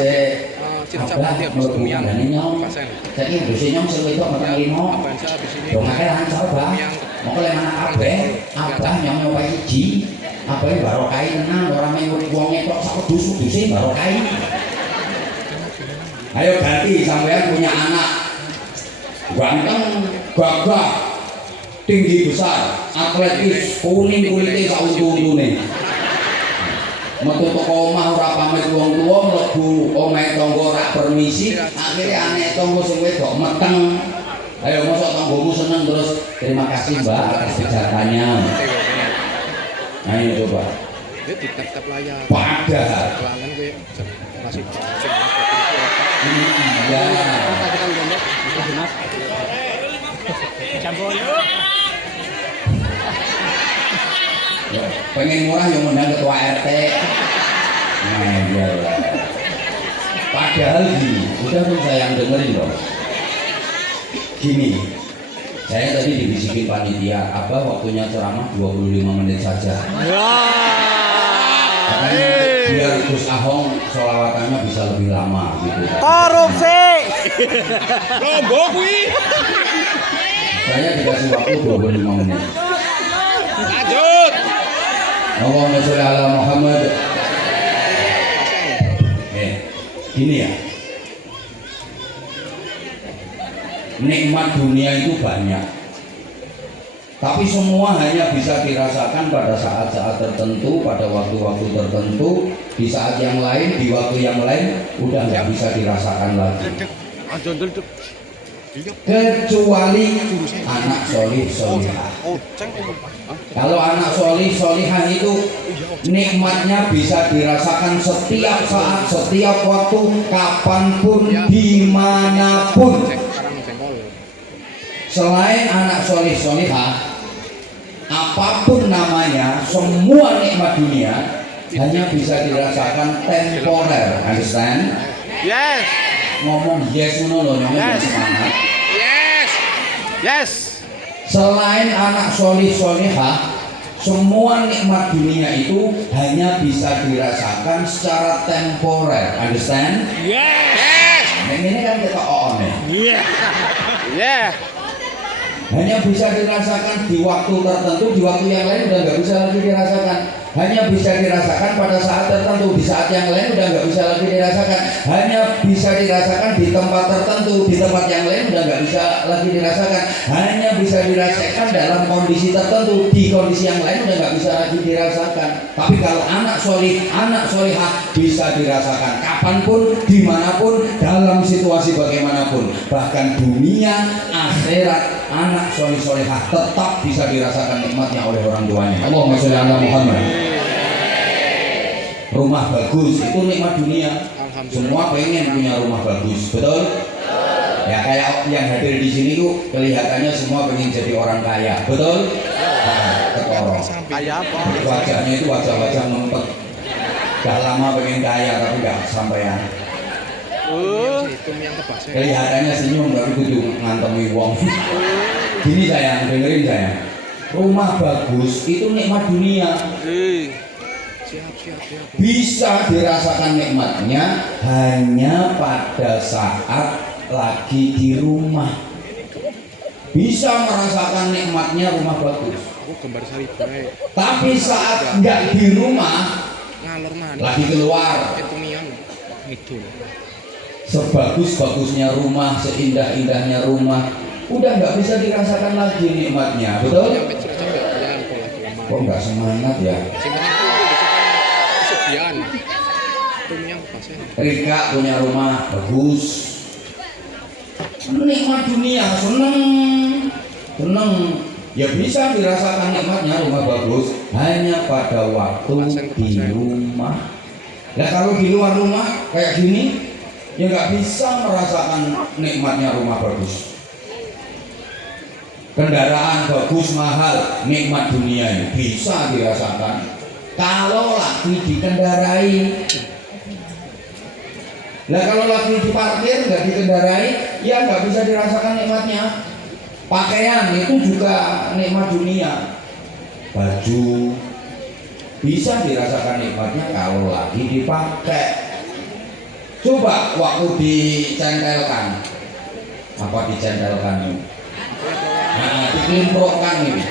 Cinta dia tumiang nyong saiki wedhuse nyong sing wedok meteng limo dong akeh lancor Bang moko le mana kabeh abah nyong nyoba siji abahe barokah tenan ora mung wong tok sak wedhus-wedhuse barokah. Ayo ganti sampean punya anak ganteng, gagah, tinggi besar, atletis, kuning kulitnya sak untu-untune. Metu teko omah ora pamit wong tuwa, mlebu omahe tangga ora permisi, akhire anek tangga sing wedok meteng. Ayo mosok tanggomu seneng terus terima kasih Mbak atas kejahatannya. Ayo coba. Dia tetap layar. Padahal Pelanggan gue masih iya. Pengen murah yang undang ketua RT. Nah iya lah. Padahal gini, udah tuh saya yang dengerin dong. Gini, saya tadi dibisikin panitia, apa waktunya ceramah 25 menit saja. Katanya biar Gus Ahong sholawatannya bisa lebih lama gitu. Korupsi. Lombok kuwi. Saya dikasih waktu 25 menit. Lanjut. Allahumma sholli ala Muhammad. Gini ya. Nikmat dunia itu banyak. Tapi semua hanya bisa dirasakan pada saat-saat tertentu, pada waktu-waktu tertentu, di saat yang lain, di waktu yang lain, udah nggak bisa dirasakan lagi. Kecuali anak solih solihah. Kalau anak solih solihah itu nikmatnya bisa dirasakan setiap saat, setiap waktu, kapanpun, dimanapun. Selain anak solih solihah, apapun namanya, semua nikmat dunia hanya bisa dirasakan temporer. Understand? Yes. Ngomong yes loh, nyomong semangat. Yes. Yes. Selain anak solih solihah, semua nikmat dunia itu hanya bisa dirasakan secara temporer. Understand? Yes. Ini kan kita on nih. Yeah. Yeah. Hanya bisa dirasakan di waktu tertentu, di waktu yang lain udah nggak bisa lagi dirasakan. Hanya bisa dirasakan pada saat tertentu, di saat yang lain udah nggak bisa lagi dirasakan. Hanya bisa dirasakan di tempat tertentu, di tempat yang lain udah nggak bisa lagi dirasakan. Hanya bisa dirasakan dalam kondisi tertentu, di kondisi yang lain udah nggak bisa lagi dirasakan. Tapi kalau anak solih, anak solihah bisa dirasakan kapanpun, dimanapun, dalam situasi bagaimanapun. Bahkan dunia, akhirat, anak solih solihah tetap bisa dirasakan nikmatnya oleh orang tuanya. Allahumma sholli ala Muhammad. Rumah bagus itu nikmat dunia. Semua pengen punya rumah bagus, betul? Ya kayak yang hadir di sini tuh kelihatannya semua pengen jadi orang kaya, betul? Nah, ketorong. Kaya apa? Wajahnya itu wajah-wajah mempet. Gak lama pengen kaya tapi gak sampean. Kelihatannya senyum tapi kudu ngantemi wong. Gini sayang, dengerin sayang. Rumah bagus itu nikmat dunia. Bisa dirasakan nikmatnya hanya pada saat lagi di rumah. Bisa merasakan nikmatnya rumah bagus. aku gambar sari bae. Tapi saat nggak di rumah, Ngalor mana? lagi keluar, Itu mian. Ngidul. sebagus-bagusnya rumah, seindah-indahnya rumah, udah nggak bisa dirasakan lagi nikmatnya, betul? Sampai capek ya pola lama. Kok nggak semangat ya? Sing penting itu disukai kesedihan. Itu mian pasien. Rika punya rumah bagus, nikmat dunia, seneng, ya bisa dirasakan nikmatnya rumah bagus hanya pada waktu di rumah. Nah kalau di luar rumah kayak gini, ya nggak bisa merasakan nikmatnya rumah bagus. Kendaraan bagus mahal, nikmat dunia ini bisa dirasakan kalau lagi dikendarai. Nah kalau lagi diparkir nggak dikendarai, ya nggak bisa dirasakan nikmatnya. Pakaian itu juga nikmat dunia. Baju bisa dirasakan nikmatnya kalau lagi dipakai. Coba waktu dicentelkan, apa dicentelkan? Nah, dikelimprokkan ini,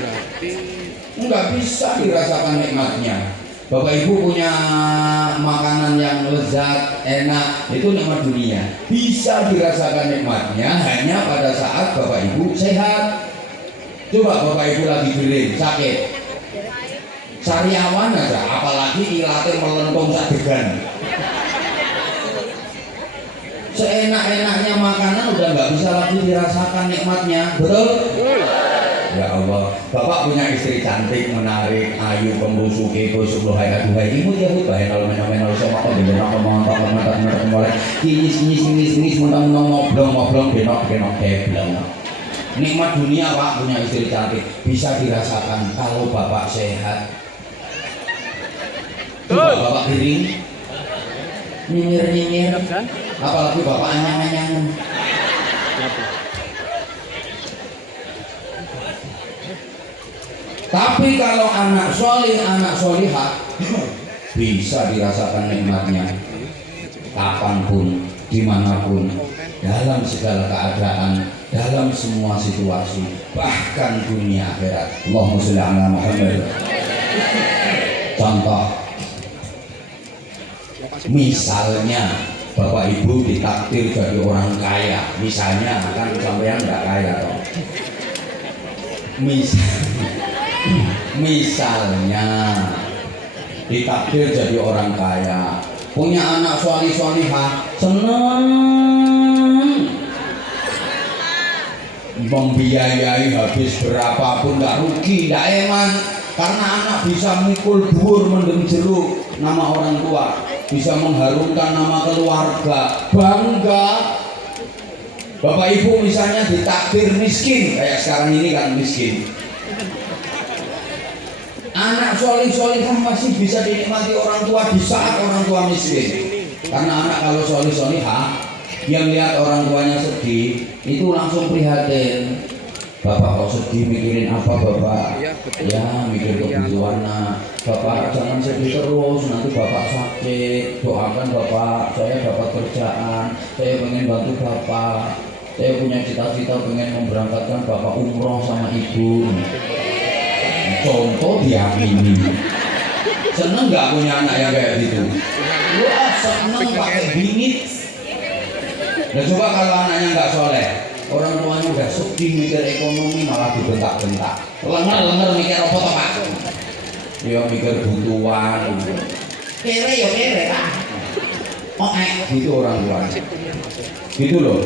nggak bisa dirasakan nikmatnya. Bapak Ibu punya makanan yang lezat, enak, itu nikmat dunia. Bisa dirasakan nikmatnya hanya pada saat Bapak Ibu sehat. Coba Bapak Ibu lagi gering, sakit, sariawan aja, apalagi ilatnya melentung sadegan. Seenak-enaknya makanan udah nggak bisa lagi dirasakan nikmatnya, betul? Ya Allah, Bapak punya istri cantik, menarik, ayu, pembusu, kepo, sepuluh hai imut ya bu, bahaya kalau menol sama kok bener ngomong mulai kinis mentang ngoblong benok kebleng. Nikmat dunia Pak punya istri cantik bisa dirasakan kalau Bapak sehat. Coba Bapak kering, nyinyir, apalagi Bapak anyang-anyang. Tapi kalau anak solih, anak solihah bisa dirasakan nikmatnya kapanpun, dimanapun, dalam segala keadaan, dalam semua situasi, bahkan dunia akhirat. Allahumma sholli ala Muhammad. Contoh, misalnya Bapak Ibu ditakdir jadi orang kaya, misalnya kan sampean nggak kaya toh. Misalnya ditakdir jadi orang kaya, punya anak solihah, seneng membiayai habis berapapun nggak rugi, nggak eman, karena anak bisa mikul dhuwur mendem jeruk nama orang tua, bisa mengharumkan nama keluarga, bangga. Bapak Ibu misalnya ditakdir miskin, kayak sekarang ini kan miskin, anak solihah masih bisa dinikmati orang tua di saat orang tua miskin. Karena anak kalau solihah, dia melihat orang tuanya sedih, itu langsung prihatin. Bapak kok sedih, mikirin apa Bapak? Ya mikir kebutuhan nak. Bapak jangan sedih terus, nanti Bapak sakit. Doakan Bapak, saya dapat kerjaan, saya pengen bantu Bapak, saya punya cita-cita pengen memberangkatkan Bapak umroh sama Ibu. Contoh diamini. Seneng nggak punya anak yang kayak gitu? Wah seneng pakai bingit. Nah coba kalau anaknya nggak soleh, orang tuanya udah sedih mikir ekonomi malah dibentak-bentak. Lenger mikir apa toh Pak? Ya mikir butuhan. Kere ya kere Pak. Oh gitu orang tua. Gitu loh.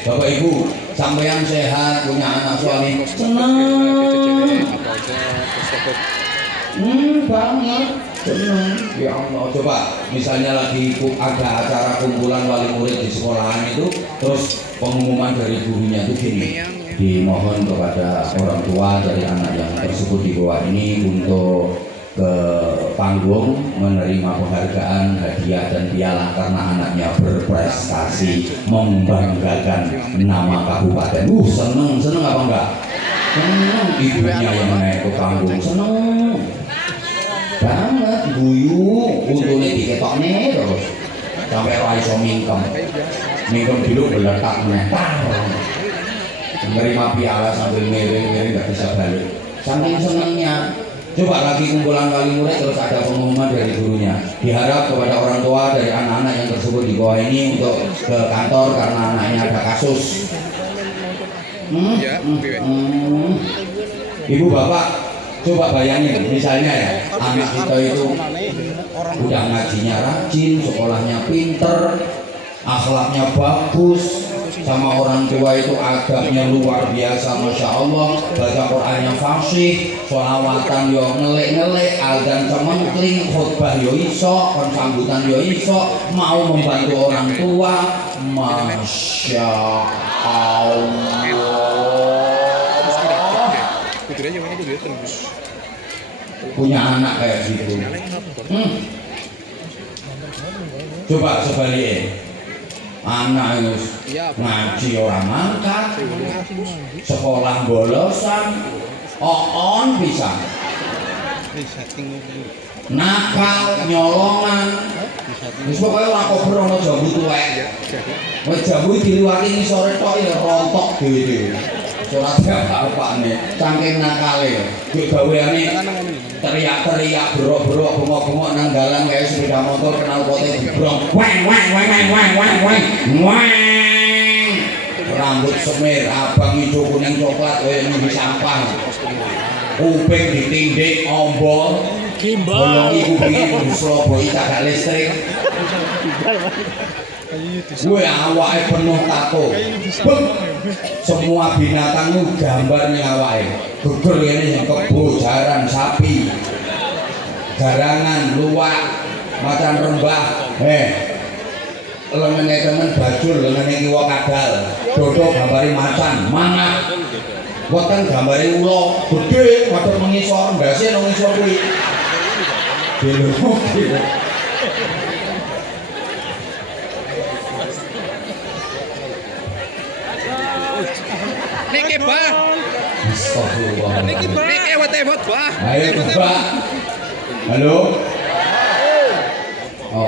Bapak Ibu, sampeyan sehat, punya anak soleh, seneng. Banget seneng. Ya Allah, coba misalnya lagi ada acara kumpulan wali murid di sekolahan itu, terus pengumuman dari gurunya itu gini, dimohon kepada orang tua dari anak yang tersebut di bawah ini untuk ke panggung menerima penghargaan, hadiah dan piala karena anaknya berprestasi membanggakan nama kabupaten. Seneng apa enggak? Seneng, ibunya yang naik ke panggung seneng banget, guyu untungnya diketoknya terus sampai raiso mingkem dulu beletak menetar menerima piala sambil miring-miring gak bisa balik. saking senangnya. Coba lagi kumpulan wali murid terus ada pengumuman dari gurunya. Diharap kepada orang tua dari anak-anak yang tersebut di bawah ini untuk ke kantor karena anaknya ada kasus. Ibu bapak coba bayangin misalnya ya, anak kita itu udah ngajinya rajin, sekolahnya pinter, akhlaknya bagus, sama orang tua itu adabnya luar biasa, masya Allah, baca Qurannya fasih, sholawatan yo ngelek-ngelek, azan cemengkling, khutbah yo iso, sambutan yo iso, mau membantu orang tua, masya Allah. Punya anak kayak gitu. Coba sebaliknya. Anak itu ngaji orang mangkat, sekolah bolosan, on bisa, nakal, nyolongan, pokoknya orang kober ono jambu tuwek, jambu diliwati ini sore tok ya rontok gitu. Suratnya apa nih? Cangking nakale, gaweane teriak-teriak, berok-berok, bengok-bengok nang dalan kayak sepeda motor kenal potnya dibrong, weng. Rambut semir, abang hijau kuning coklat, ini sampah. Kuping ditindik, ombol, bolongi kupingin Surabaya kagak listrik. Gue awake penuh tato. Semua binatang itu gambarnya awake. Geger ini yang kebo, jaran, sapi, garangan, luwak, macan rembah. Lengan temen bajul, lengan kiwa kadal. Dodo gambari macan, mangak. Weteng gambari ulo, gede, waduk mengisor, ndase nang ngisor kuwi. Niki bah. Astagfirullah. Niki ewet-ewet bah. Ayo coba. Halo. Oh,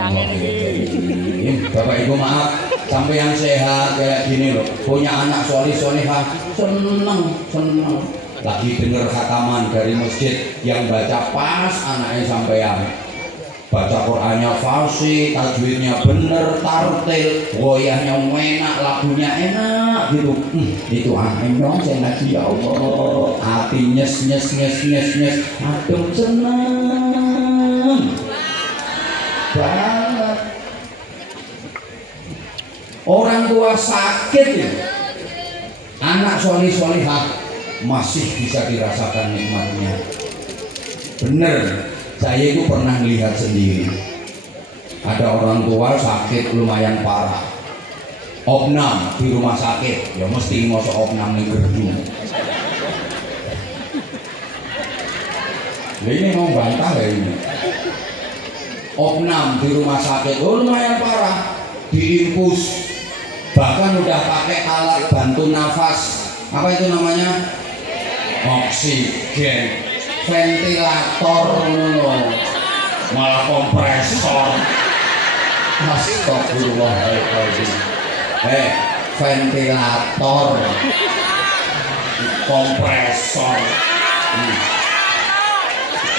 Bapak Ibu maaf, sampai yang sehat kayak gini loh, punya anak solihah, seneng. Lagi dengar khataman dari masjid yang baca pas anaknya sampean. Baca Qur'annya fasih, tajwidnya bener, tartil, goyahnya enak, lagunya enak gitu. Itu aneh dong, saya ngaji ya Allah. Hati nyes, aduh seneng banget. Orang tua sakit ya, anak solihah masih bisa dirasakan nikmatnya. Bener. Saya itu pernah melihat sendiri, ada orang tua sakit lumayan parah, opnam di rumah sakit, ya mesti masuk opnam nih gerdu. Ini mau bantah ya ini. Opnam di rumah sakit, lumayan parah, diinfus, bahkan udah pakai alat bantu nafas, apa itu namanya? Oksigen. Ventilator malah kompresor. Astagfirullahaladzim. Ventilator, kompresor.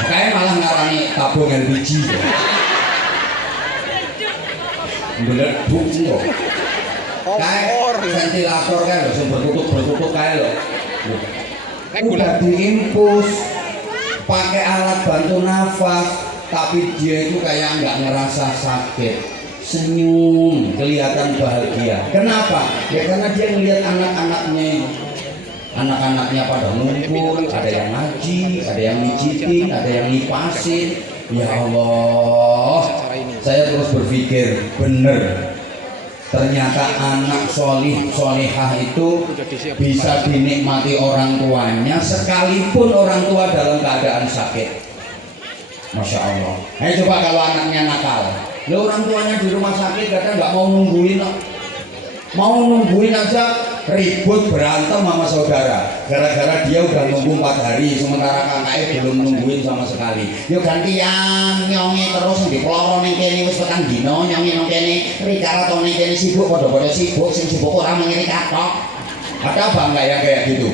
Kayak malah ngarani tabung LPG. Beleduk loh. Kayak ventilator kayak loh, bertutup kayak loh. Udah diinfus, pakai alat bantu nafas, tapi dia itu kayak nggak ngerasa sakit, senyum, kelihatan bahagia. Kenapa? Ya karena dia melihat anak-anaknya pada ngumpul, ada yang ngaji, ada yang mijitin, ada yang nipasin. Ya Allah, saya terus berpikir, bener. Ternyata anak solihah itu bisa dinikmati orang tuanya sekalipun orang tua dalam keadaan sakit. Masya Allah. Ayo coba kalau anaknya nakal, orang tuanya di rumah sakit kadang nggak mau nungguin aja ribut berantem sama saudara gara-gara dia udah nunggu 4 hari sementara kakaknya belum nungguin sama sekali. Yo gantian nyongi terus di peloro ning kene wis petang dino nyongi nang kene ricara to ning kene sibuk padha-padha sibuk, sing sibuk ora mengene katok. Ada apa enggak ya kayak gitu?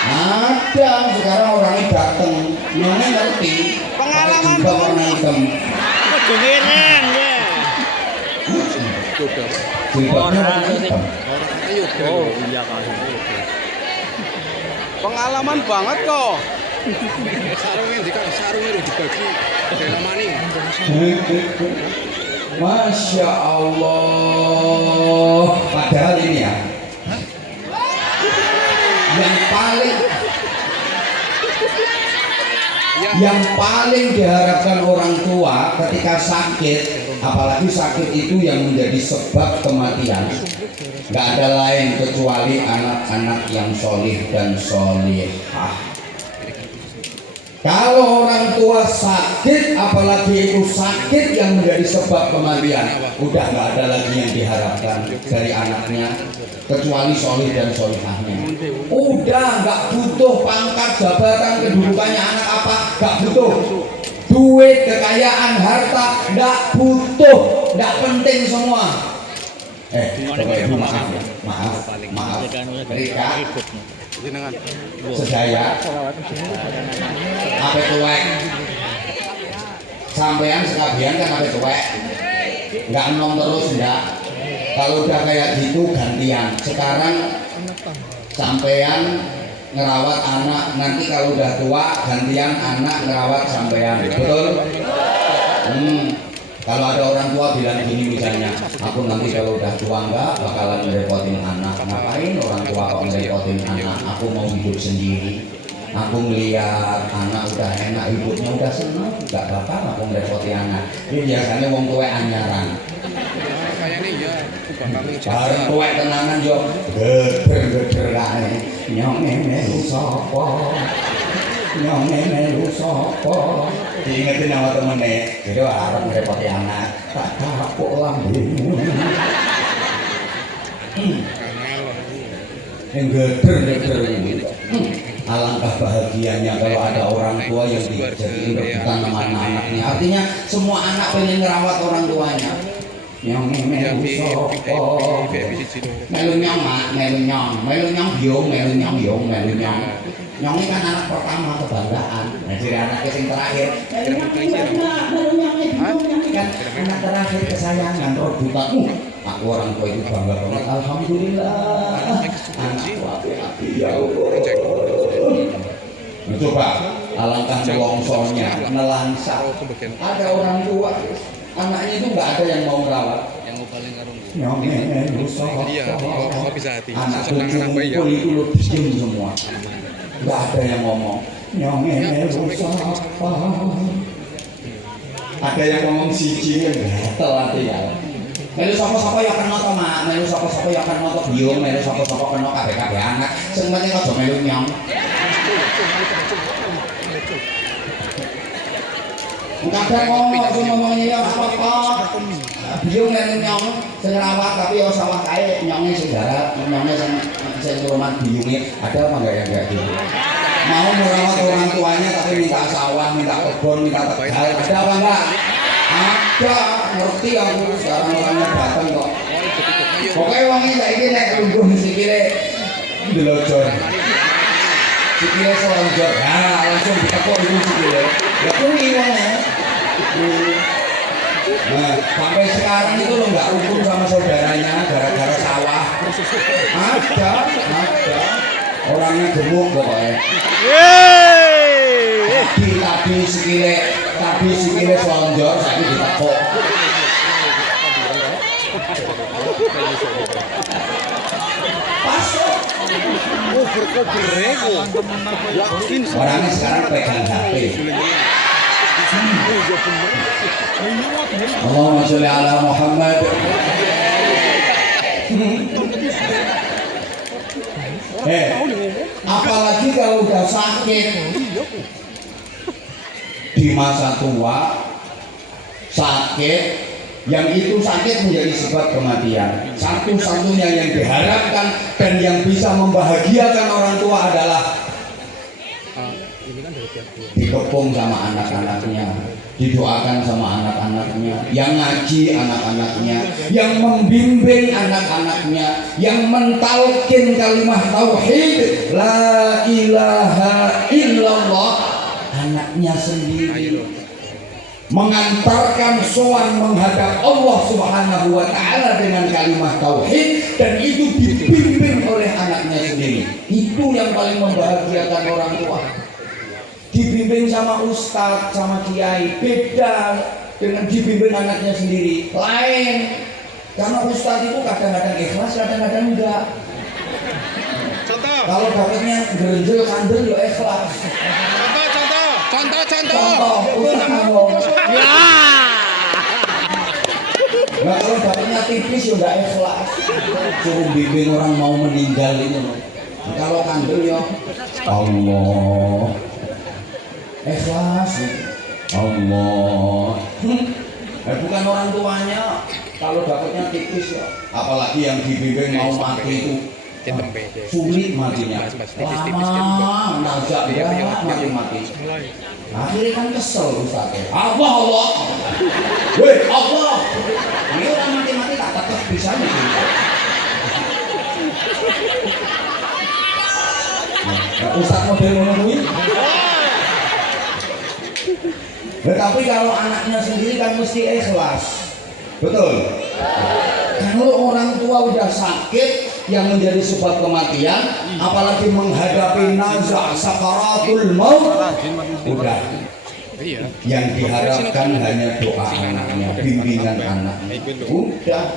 Ada sekarang orangnya dateng, nyongnya ngerti. Pengalaman juga warna hitam. Keren ya. Jodoh. Jilbabnya warna hitam. Ayo. Oh iya kan. Pengalaman banget kok. Sarungnya udah dibagi. Dalam maning. Masya Allah. Padahal ini ya, yang paling diharapkan orang tua ketika sakit, apalagi sakit itu yang menjadi sebab kematian, nggak ada lain kecuali anak-anak yang solih dan solihah. Kalau orang tua sakit, apalagi itu sakit yang menjadi sebab kematian, udah nggak ada lagi yang diharapkan dari anaknya kecuali solih dan solihahnya. Udah nggak butuh pangkat, jabatan, kedudukannya anak apa, nggak butuh. Duit, kekayaan, harta, nggak butuh, nggak penting semua. Bapak Ibu maaf ya, maaf. Mereka Jenengan. sedaya apa tuwek sampean sekabian kan apa tuwek nggak enom terus enggak. Kalau udah kayak gitu gantian. Sekarang sampean ngerawat anak, nanti kalau udah tua gantian anak ngerawat sampean, betul? Kalau ada orang tua bilang gini misalnya, aku nanti kalau udah tua enggak bakalan ngerepotin anak. Ngapain orang tua kok ngerepotin anak? Aku mau hidup sendiri. Aku melihat anak udah enak, hidupnya udah senang, enggak bakal aku ngerepotin anak. Ini biasanya wong tua anyaran. Kayaknya ya, aku bakal Bareng tua tenangan yo, geger-geger kae. Nyonge melu sapa? Nyonge melu sapa? Diingetin sama temennya, jadi harap ngerepoti anak. Tak kapok lambemu. Yang geger-geger ini. Alangkah bahagianya kalau ada orang tua yang dijadiin rebutan sama anak-anaknya. Artinya semua anak pengen ngerawat orang tuanya. Nyong melu sapa? Melu nyong mak, melu nyong biung, melu nyong biung, melu nyong. Nyong ini kan anak pertama kebanggaan. Nah, jadi anaknya yang terakhir. Melu nyong kan anak terakhir kesayangan rebutan. Aku orang tua itu bangga banget. Alhamdulillah. Anakku api-api ya Allah. Coba alangkah nelongsonya, nelangsa. Ada orang tua, anaknya itu nggak ada yang mau merawat. yang mau paling karung. Iya, kok bisa hati. Anak Senang cucu anak bayi ya. pun itu lo diem semua. Nggak ada yang ngomong. Ada yang ngomong siji yang gatel hati ya. Melu sapa-sapa ya kena to mak, melu sapa-sapa ya kena to biung, melu sapa-sapa kena kabeh-kabeh anak. Sing penting aja melu nyong. Kadang ngomongnya ya apa-apa. Biung melu nyong sing rawat tapi ya sawah kae nyonge sing garap, nyonge sing rumah biunge. Ada apa enggak yang kayak gitu? Mau merawat orang tuanya tapi minta sawah, minta kebun, minta tegal. Ada apa enggak? Ada, ngerti aku sekarang orangnya datang kok. Pokoknya wongnya saiki nek kelungguh sikile ndelojor. Sikile selonjor. Nah, langsung ditekuk itu sikile. Ya kuwi wongnya. Nah, sampai sekarang itu lo nggak rukun sama saudaranya gara-gara sawah. Ada. Orangnya gemuk pokoknya. Tapi sikile selonjor saiki ditekuk. Orangnya sekarang pegang HP. Allahumma sholli ala Muhammad. Apalagi kalau udah sakit di masa tua, sakit yang itu sakit menjadi sebab kematian. Satu-satunya yang diharapkan dan yang bisa membahagiakan orang tua adalah dikepung sama anak-anaknya, didoakan sama anak-anaknya, yang ngaji anak-anaknya, yang membimbing anak-anaknya, yang mentalkin kalimat tauhid la ilaha illallah anaknya sendiri, mengantarkan sowan menghadap Allah Subhanahu wa taala dengan kalimat tauhid, dan itu dibimbing oleh anaknya sendiri. Itu yang paling membahagiakan orang tua. Dibimbing sama ustadz, sama kiai, beda dengan dibimbing anaknya sendiri. Lain, karena ustadz itu kadang-kadang ikhlas, kadang-kadang enggak. Contoh. Kalau dapatnya gerenjel kandel ya ikhlas. Contoh, ustadz ngomong. Ya. Nah kalau dapatnya tipis ya enggak ikhlas. Suruh bimbing orang mau meninggal itu. Kalau kandel ya Allah. Ikhlas Allah. Bukan orang tuanya. Kalau dapatnya tipis ya, apalagi yang dibimbing mau mati itu sulit matinya, lama najak berat mati. Akhirnya kan kesel Ustaz. Allah weh Allah, ini orang mati tak tetap bisa nih. Ustaz model ngomongin. Tetapi kalau anaknya sendiri kan mesti ikhlas, betul. Kalau orang tua udah sakit yang menjadi sebab kematian, apalagi menghadapi nazak sakaratul maut, udah. Yang diharapkan hanya doa anaknya, bimbingan anaknya. Udah.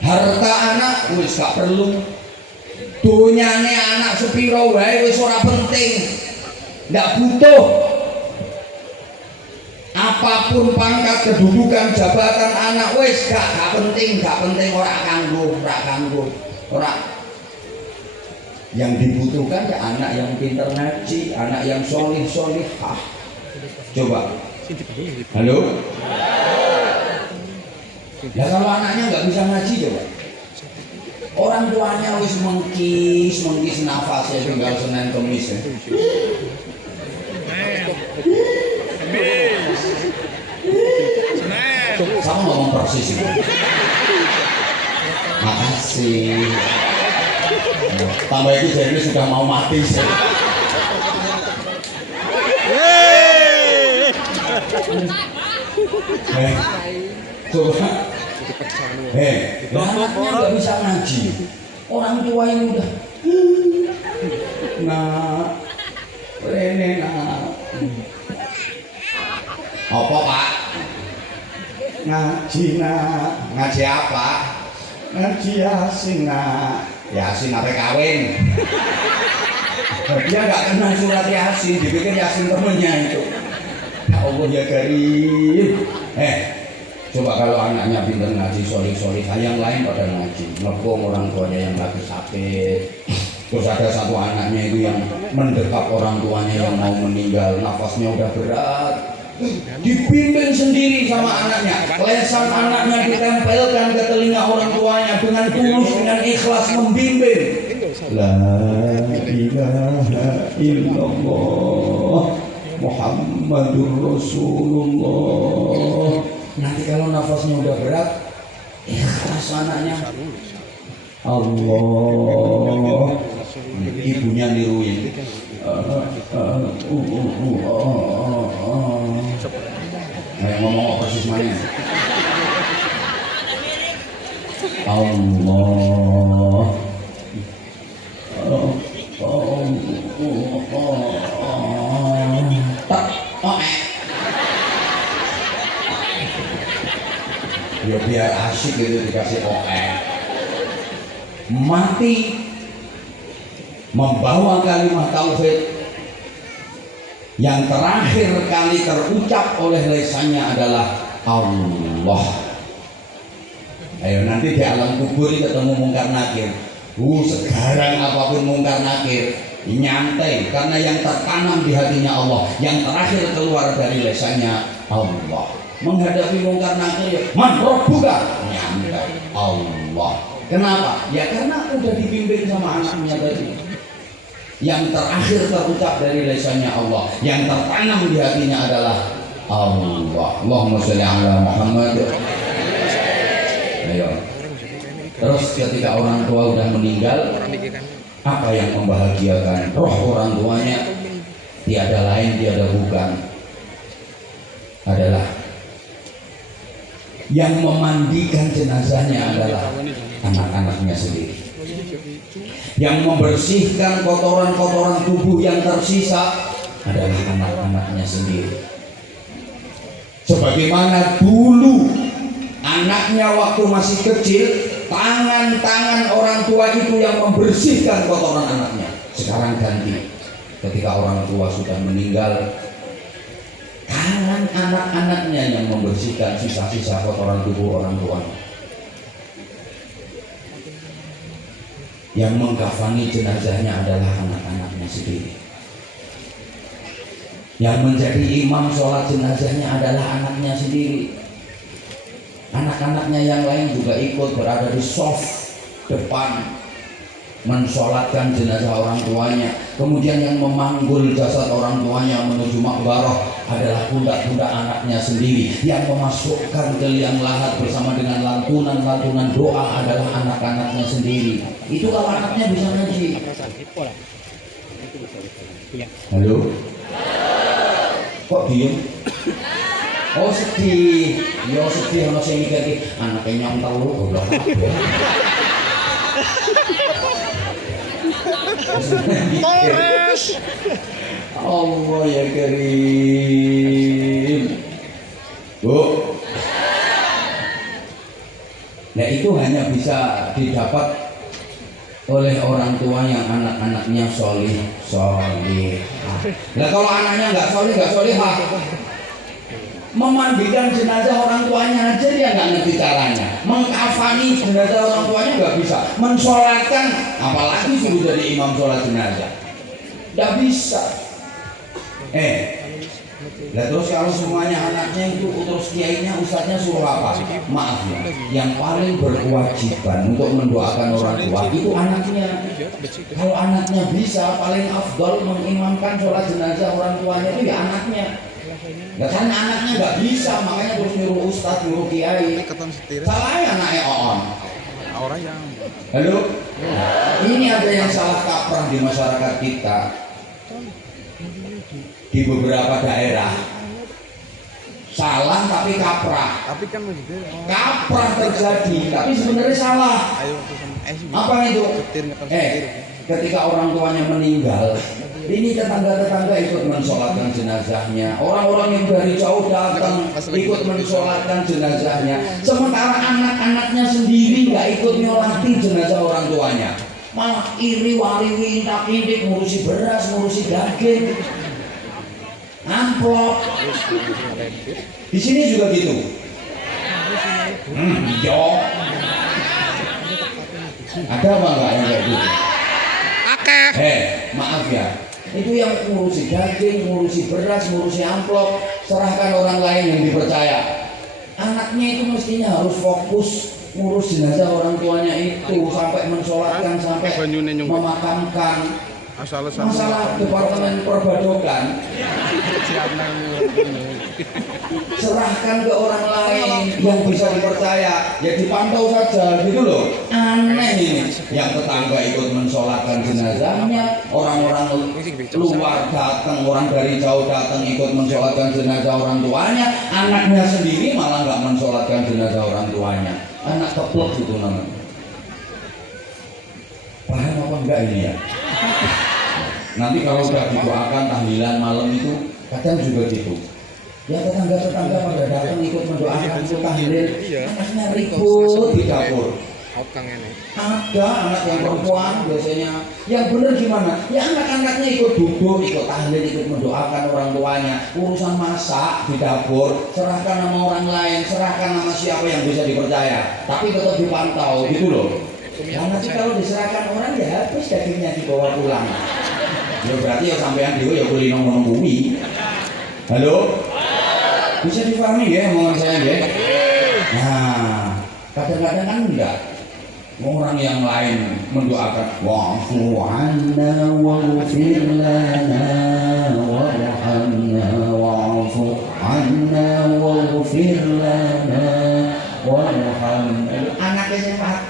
Harta anak wis gak perlu. Dunyane anak sepiro wae wis ora penting. Ndak butuh. Apapun pangkat, kedudukan, jabatan anak wis gak penting ora kanggo. Yang dibutuhkan ya anak yang pintar ngaji, anak yang solihah. Coba. Halo. Ya kalau anaknya nggak bisa ngaji coba. Orang tuanya wis mengkis nafasnya tinggal Senin Kemis ya. Sama ngomong persis itu. Makasih. Tambah itu jadi sudah mau mati. Coba. Anaknya nggak bisa ngaji. Orang tua ini udah. Rene apa Pak? Ngaji apa? Ngaji Yasin Yasin apa kawin? Dia nggak kenal surat Yasin, dipikir Yasin temennya itu. Ya Allah ya Karim. Coba kalau anaknya pintar ngaji, solih, yang lain pada ngaji, ngepung orang tuanya yang lagi sakit. Terus ada satu anaknya itu yang mendekap orang tuanya yang mau meninggal, nafasnya udah berat. Dibimbing sendiri sama anaknya, lesan anaknya ditempelkan ke telinga orang tuanya dengan tulus, dengan ikhlas membimbing. La ilaha illallah Muhammadur Rasulullah. Nanti kalau nafasnya udah berat, ikhlas anaknya. Allah, ibunya niruin. Ngomong apa sih semuanya? Allah. Ya biar asik gitu dikasih mati membawa kalimat tauhid yang terakhir kali terucap oleh lisannya adalah Allah. Ayo nanti di alam kubur ketemu mungkar nakir. Sekarang apapun mungkar nakir nyantai, karena yang tertanam di hatinya Allah, yang terakhir keluar dari lisannya Allah. Menghadapi mungkar nakir, man rabbuka, nyantai Allah. Kenapa? Ya karena udah dibimbing sama anaknya tadi. Yang terakhir terucap dari lisannya Allah, yang tertanam di hatinya adalah Allahumma sholli ala Muhammad. Ayo. Terus ketika orang tua udah meninggal, apa yang membahagiakan roh orang tuanya? Tiada lain, tiada bukan, adalah yang memandikan jenazahnya adalah anak-anaknya sendiri. Yang membersihkan kotoran-kotoran tubuh yang tersisa adalah anak-anaknya sendiri. Sebagaimana dulu anaknya waktu masih kecil, tangan-tangan orang tua itu yang membersihkan kotoran anaknya. Sekarang ganti, ketika orang tua sudah meninggal, tangan anak-anaknya yang membersihkan sisa-sisa kotoran tubuh orang tuanya. Yang mengkafani jenazahnya adalah anak-anaknya sendiri. Yang menjadi imam sholat jenazahnya adalah anaknya sendiri. Anak-anaknya yang lain juga ikut berada di soft depan mensolatkan jenazah orang tuanya. Kemudian yang memanggul jasad orang tuanya menuju makbarah adalah pundak-pundak anaknya sendiri. Yang memasukkan ke liang lahat bersama dengan lantunan-lantunan doa adalah anak-anaknya sendiri. Itu kalau anaknya bisa ngaji. Halo? Kok diem? Oh sedih. Ya sedih ono sing mikir anake nyontel lu goblok kabeh. Torres. Allah ya Karim. Bu. Nah itu hanya bisa didapat oleh orang tua yang anak-anaknya solih. Nah kalau anaknya nggak solihah, memandikan jenazah orang tuanya aja dia nggak ngerti caranya, mengkafani jenazah orang tuanya nggak bisa, mensolatkan apalagi suruh jadi imam sholat jenazah, nggak bisa. Nah terus kalau semuanya anaknya itu terus kiainya ustadznya suruh apa? Maaf ya, yang paling berkewajiban untuk mendoakan orang tua itu anaknya. Kalau anaknya bisa, paling afdol mengimamkan sholat jenazah orang tuanya itu ya anaknya. Ya kan anaknya nggak bisa, makanya terus nyuruh ustadz, nyuruh kiai. Salahnya anaknya on. Halo? Ini ada yang salah kaprah di masyarakat kita. Di beberapa daerah salah tapi kaprah. Tapi kan Kaprah terjadi, tapi sebenarnya salah. Apa itu? Ketika orang tuanya meninggal, ini tetangga-tetangga ikut mensolatkan jenazahnya. Orang-orang yang dari jauh datang ikut mensolatkan jenazahnya. Sementara anak-anaknya sendiri nggak ikut nyolatin jenazah orang tuanya. Malah iri wariwi, intak-intik, ngurusi beras, ngurusi daging, amplop. Di sini juga gitu. Yo. Ada apa enggak yang kayak gitu? Maaf ya. Itu yang ngurusi daging, ngurusi beras, ngurusi amplop, serahkan orang lain yang dipercaya. Anaknya itu mestinya harus fokus ngurus jenazah orang tuanya itu sampai mensolatkan, sampai memakamkan. Masalah departemen perbadokan serahkan ke orang lain yang bisa dipercaya, ya dipantau saja gitu loh. Aneh ini, yang tetangga ikut mensolatkan jenazahnya, orang-orang luar datang, orang dari jauh datang ikut mensolatkan jenazah orang tuanya, anaknya sendiri malah nggak mensolatkan jenazah orang tuanya. Anak keplok itu namanya. Paham apa enggak ini ya? Nanti kalau sudah didoakan tahlilan malam itu kadang juga gitu. Ya tetangga-tetangga pada datang ikut mendoakan itu tahlil, anaknya ribut di dapur. Ada anak yang perempuan biasanya, yang benar gimana? Ya anak-anaknya ikut duduk, ikut tahlil, ikut mendoakan orang tuanya. Urusan masak di dapur, serahkan nama orang lain, serahkan nama siapa yang bisa dipercaya. Tapi tetap dipantau gitu loh. Nah, nanti kalau diserahkan orang ya habis dagingnya dibawa pulang. Ya berarti ya sampean dhewe ya kuwi nang bumi. Halo? Bisa dipahami ya omongan saya ya? Nah, kadang-kadang kan enggak. Orang yang lain mendoakan wa'fu 'anna waghfir lana warhamna wa'fu 'anna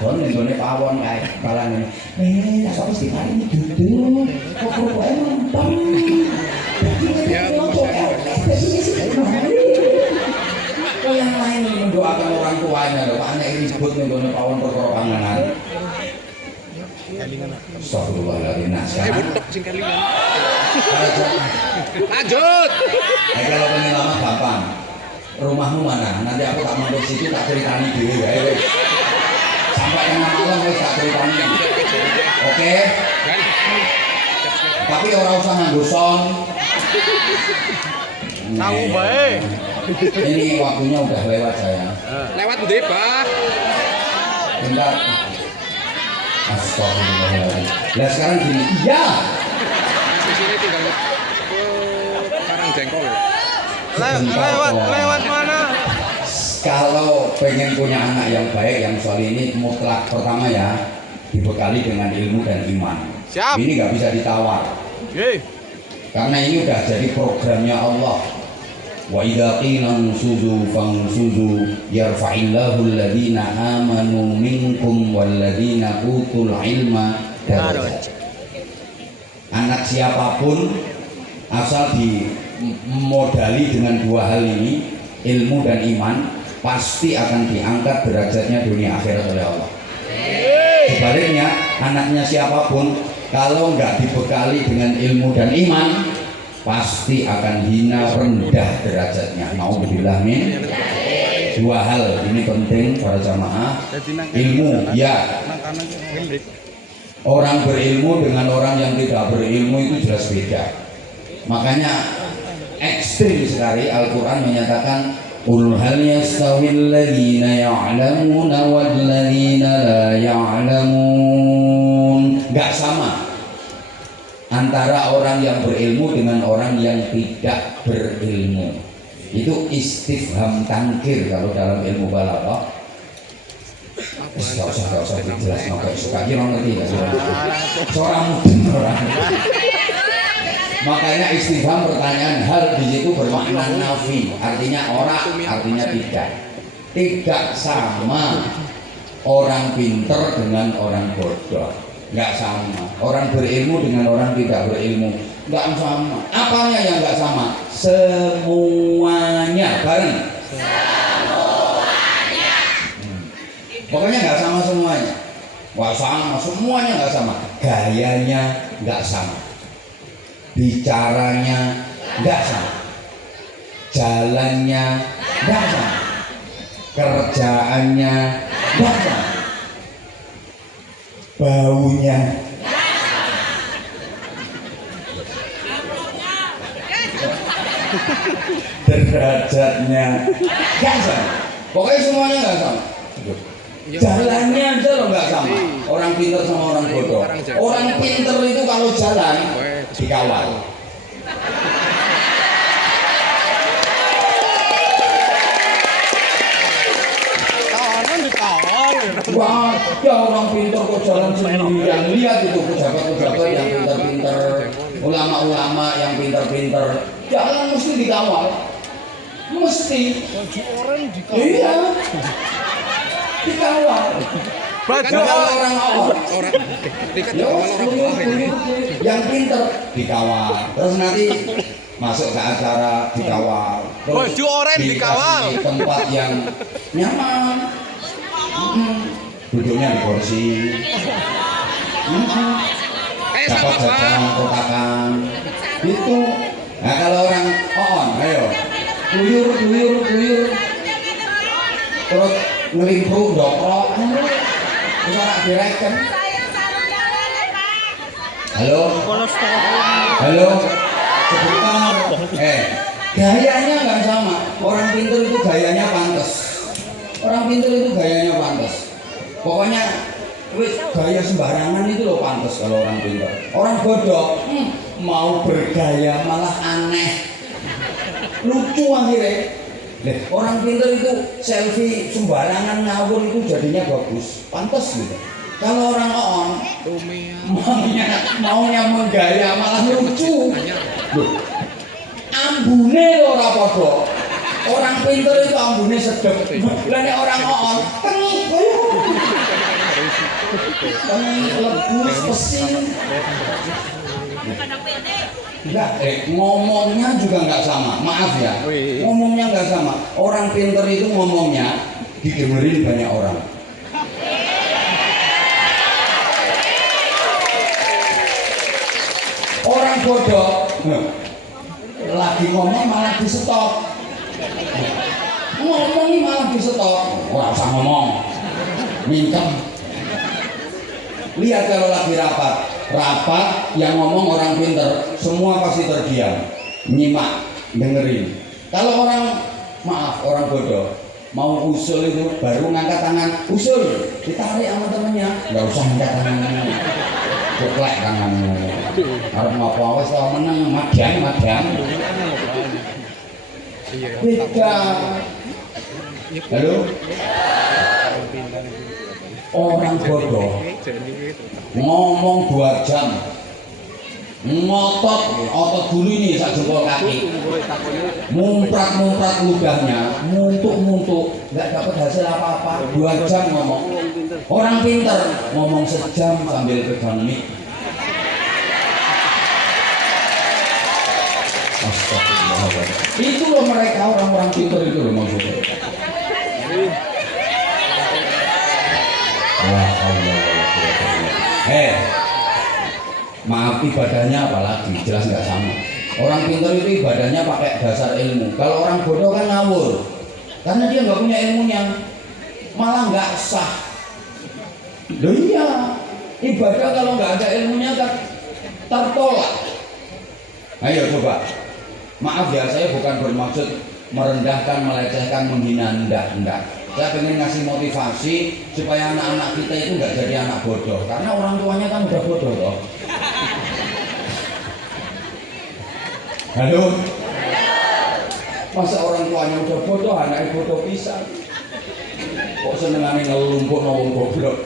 wadon nggone pawon kae balane. Sak wis diparingi duduk. Kok kowe mempem. Ya, Kok yang lain mendoakan orang tuanya lho, Pak nek ribut nggone pawon perkara panganan. Astagfirullahaladzim. Nah, sekarang bentuk sing kelingan. lanjut. Nah, kalau pengen lama gampang. Rumahmu mana? Nanti aku tak mampir situ tak ceritani dhewe wae wis. Sampai tengah malam wis tak ceritani. Oke? Tapi ora usah nganggo sound. Tahu bae. Ini waktunya udah lewat saya. Lewat ndi, Pak? Bentar. Astagfirullahaladzim. Nah sekarang gini, iya. Di sini tinggal Karang Jengkol. Lewat mana? Kalau pengen punya anak yang baik, yang soleh ini mutlak pertama ya dibekali dengan ilmu dan iman. Siap. Ini nggak bisa ditawar. Karena ini udah jadi programnya Allah. Wa idza qila ansuzu fansuzu yarfa'illahu alladhina amanu minkum walladhina utul ilma darajat. Anak siapapun asal dimodali dengan dua hal ini, ilmu dan iman, pasti akan diangkat derajatnya dunia akhirat oleh Allah. Sebaliknya anaknya siapapun kalau nggak dibekali dengan ilmu dan iman, pasti akan hina, rendah derajatnya. Nauzubillah min. Dua hal ini penting para jamaah. Ilmu, ya. Orang berilmu dengan orang yang tidak berilmu itu jelas beda. Makanya ekstrim sekali Al-Quran menyatakan qul hal yastawil ladzina ya'lamuna wal ladzina la ya'lamun. Enggak sama antara orang yang berilmu dengan orang yang tidak berilmu. Itu istifham tangkir kalau dalam ilmu balaghah. Gak usah jelas nopo suka kira ngerti gak seorang mudeng orang. Makanya istifham pertanyaan hal di situ bermakna nafi, artinya orang, artinya tidak. Tidak sama orang pinter dengan orang bodoh, nggak sama. Orang berilmu dengan orang tidak berilmu, nggak sama. Apanya yang nggak sama? Semuanya bareng. Semuanya. Pokoknya nggak sama semuanya. Wah sama, semuanya nggak sama. Gayanya nggak sama. Bicaranya nggak sama, jalannya nggak sama, kerjaannya nggak sama, baunya derajatnya nggak sama. Pokoknya semuanya nggak sama. Jalannya aja loh nggak sama. Orang pintar sama orang bodoh. Orang pintar itu kalau jalan dikawal. Wah, ya orang pintar kok jalan sendirian. Lihat itu pejabat-pejabat yang pintar-pintar, ulama-ulama yang pintar-pintar, jalan mesti dikawal. Mesti. Iya. Dikawal. Orang yang pinter dikawal, terus nanti masuk ke acara dikawal, terus dikawal tempat yang nyaman, duduknya di kursi, dapat jajan kotakan, gitu. Nah kalau orang ayo, kuyur, terus ngelimpruk dokrok. Bisa direken. Halo. Sebentar. Gayanya nggak sama. Orang pintar itu gayanya pantas. Pokoknya gaya sembarangan itu loh pantas kalau orang pintar. Orang bodoh mau bergaya malah aneh, lucu akhirnya. Orang pintar itu selfie sembarangan ngawur itu jadinya bagus, pantas gitu. Kalau orang on maunya menggaya malah lucu. Loh, ambune ora padha. Orang pintar itu ambune sedep. Lah nek orang on tengik. lebus pesin. Enggak, ngomongnya juga nggak sama. Maaf ya, ngomongnya nggak sama. Orang pinter itu ngomongnya didengerin banyak orang. Orang bodoh lagi ngomong malah di stop. Ngomongnya malah di stop. Ora usah ngomong. Mintem. Lihat kalau lagi rapat yang ngomong orang pinter, semua pasti terdiam, nyimak, dengerin. Kalau orang orang bodoh mau usul itu baru ngangkat tangan, usul, ditarik sama temennya, nggak usah ngangkat tangannya, ceklek tangannya. Harus ngopo wis tau meneng madang. Beda. Halo? Orang bodoh ngomong 2 jam otot dulu ini sak jempol kaki, mumprat ludahnya, muntuk nggak dapat hasil apa-apa. 2 jam ngomong. Orang pinter ngomong sejam sambil pegang mic. Astagfirullahaladzim. Itu loh mereka orang-orang pinter itu loh maksudnya. Maaf, ibadahnya apalagi jelas nggak sama. Orang pintar itu ibadahnya pakai dasar ilmu. Kalau orang bodoh kan ngawur, karena dia nggak punya ilmunya, malah nggak sah. Loh iya, ibadah kalau nggak ada ilmunya kan tertolak. Ayo coba, maaf ya, saya bukan bermaksud merendahkan, melecehkan, menghina, enggak. Saya pengen ngasih motivasi supaya anak-anak kita itu nggak jadi anak bodoh, karena orang tuanya kan udah bodoh loh. Halo? Masa orang tuanya udah bodoh, anaknya bodoh pisan. Kok senengannya ngelumpuk nawang goblok?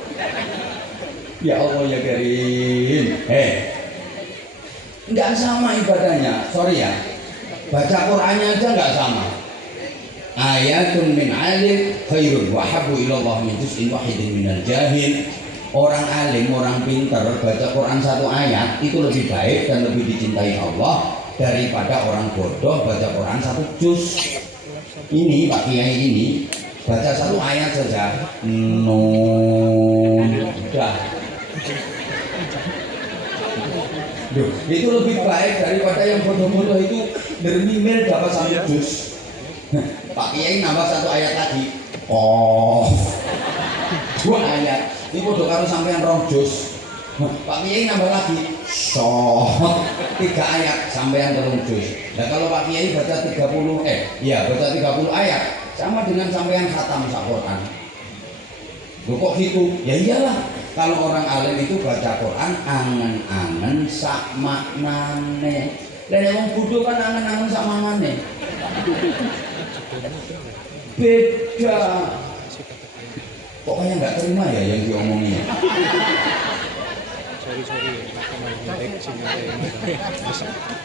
Ya Allah ya Karim. Nggak sama ibadahnya, sorry ya. Baca Qur'annya aja nggak sama. Ayatun min alim khairun wa habbu ilallah min juz'in wahidin minal jahil. Orang alim, orang pintar baca Quran 1 ayat itu lebih baik dan lebih dicintai Allah daripada orang bodoh baca Quran 1 juz. Ini Pak Kiai ini baca 1 ayat saja. Udah. Duh, itu lebih baik daripada yang bodoh-bodoh itu dermimil dapat 1 juz. Pak Kiai nambah 1 ayat lagi. 2 ayat. Ini bodoh karo sampean 2 juz. Pak Kiai nambah lagi. 3 ayat sampean 3 juz. Nah kalau Pak Kiai baca 30 ayat sama dengan sampean khatam Al-Qur'an. Loh kok gitu? Ya iyalah. Kalau orang alim itu baca Quran angen-angen sak maknane. Lah wong bodoh kan angen-angen sak maknane. Beda. Pokoknya nggak terima ya yang diomongin.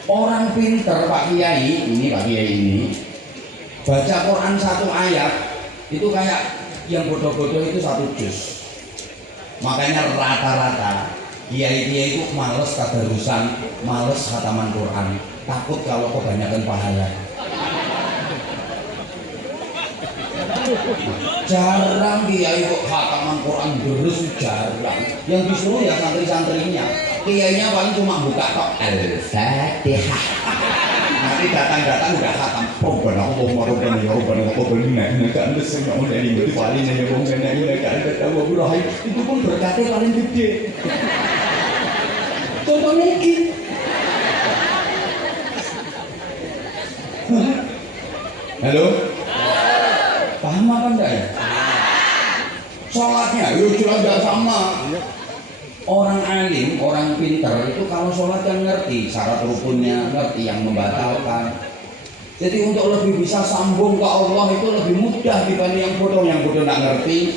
Orang pinter Pak Kiai ini baca Quran 1 ayat itu kayak yang bodoh-bodoh itu 1 juz. Makanya rata-rata kiai-kiai itu males tadarusan, males khataman Quran, takut kalau kebanyakan pahala. Jarang kiai kok khataman Quran terus, jarang. Yang disuruh ya santri-santrinya. Kiainya paling cuma buka tok Al-Fatihah. Nanti datang-datang udah khatam. Rabbana Allahumma rabbana ya rabbana taqabbal innaka antas samiul alim. Itu paling ya wong kene innaka antat tawwabur rahim. Itu pun berkatnya paling gede. Contohnya iki. Halo? Paham apa enggak ya? Sholatnya, yuk jelas enggak sama. Orang alim, orang pintar itu kalau sholat kan ngerti syarat rukunnya, ngerti yang membatalkan. Jadi untuk lebih bisa sambung ke Allah itu lebih mudah dibanding yang bodoh nggak ngerti.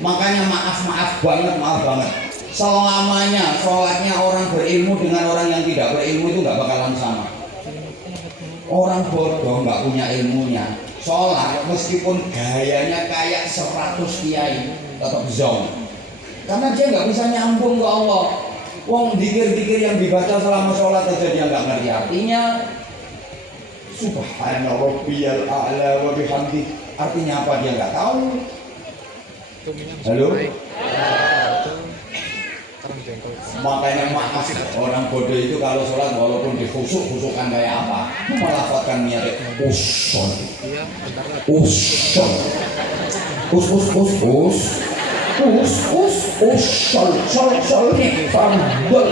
Makanya maaf banget. Selamanya sholatnya orang berilmu dengan orang yang tidak berilmu itu nggak bakalan sama. Orang bodoh nggak punya ilmunya, sholat meskipun gayanya kayak 100 kiai tetap zong. Karena dia nggak bisa nyambung ke Allah. Wong dikir-dikir yang dibaca selama sholat aja dia nggak ngerti artinya. Subhana rabbiyal a'la wa bihamdi. Artinya apa dia nggak tahu. Halo? Makanya maaf orang bodoh itu kalau sholat walaupun dikhusuk-khusukan kayak apa, melafatkan niat usul, usul, usul nih fardol.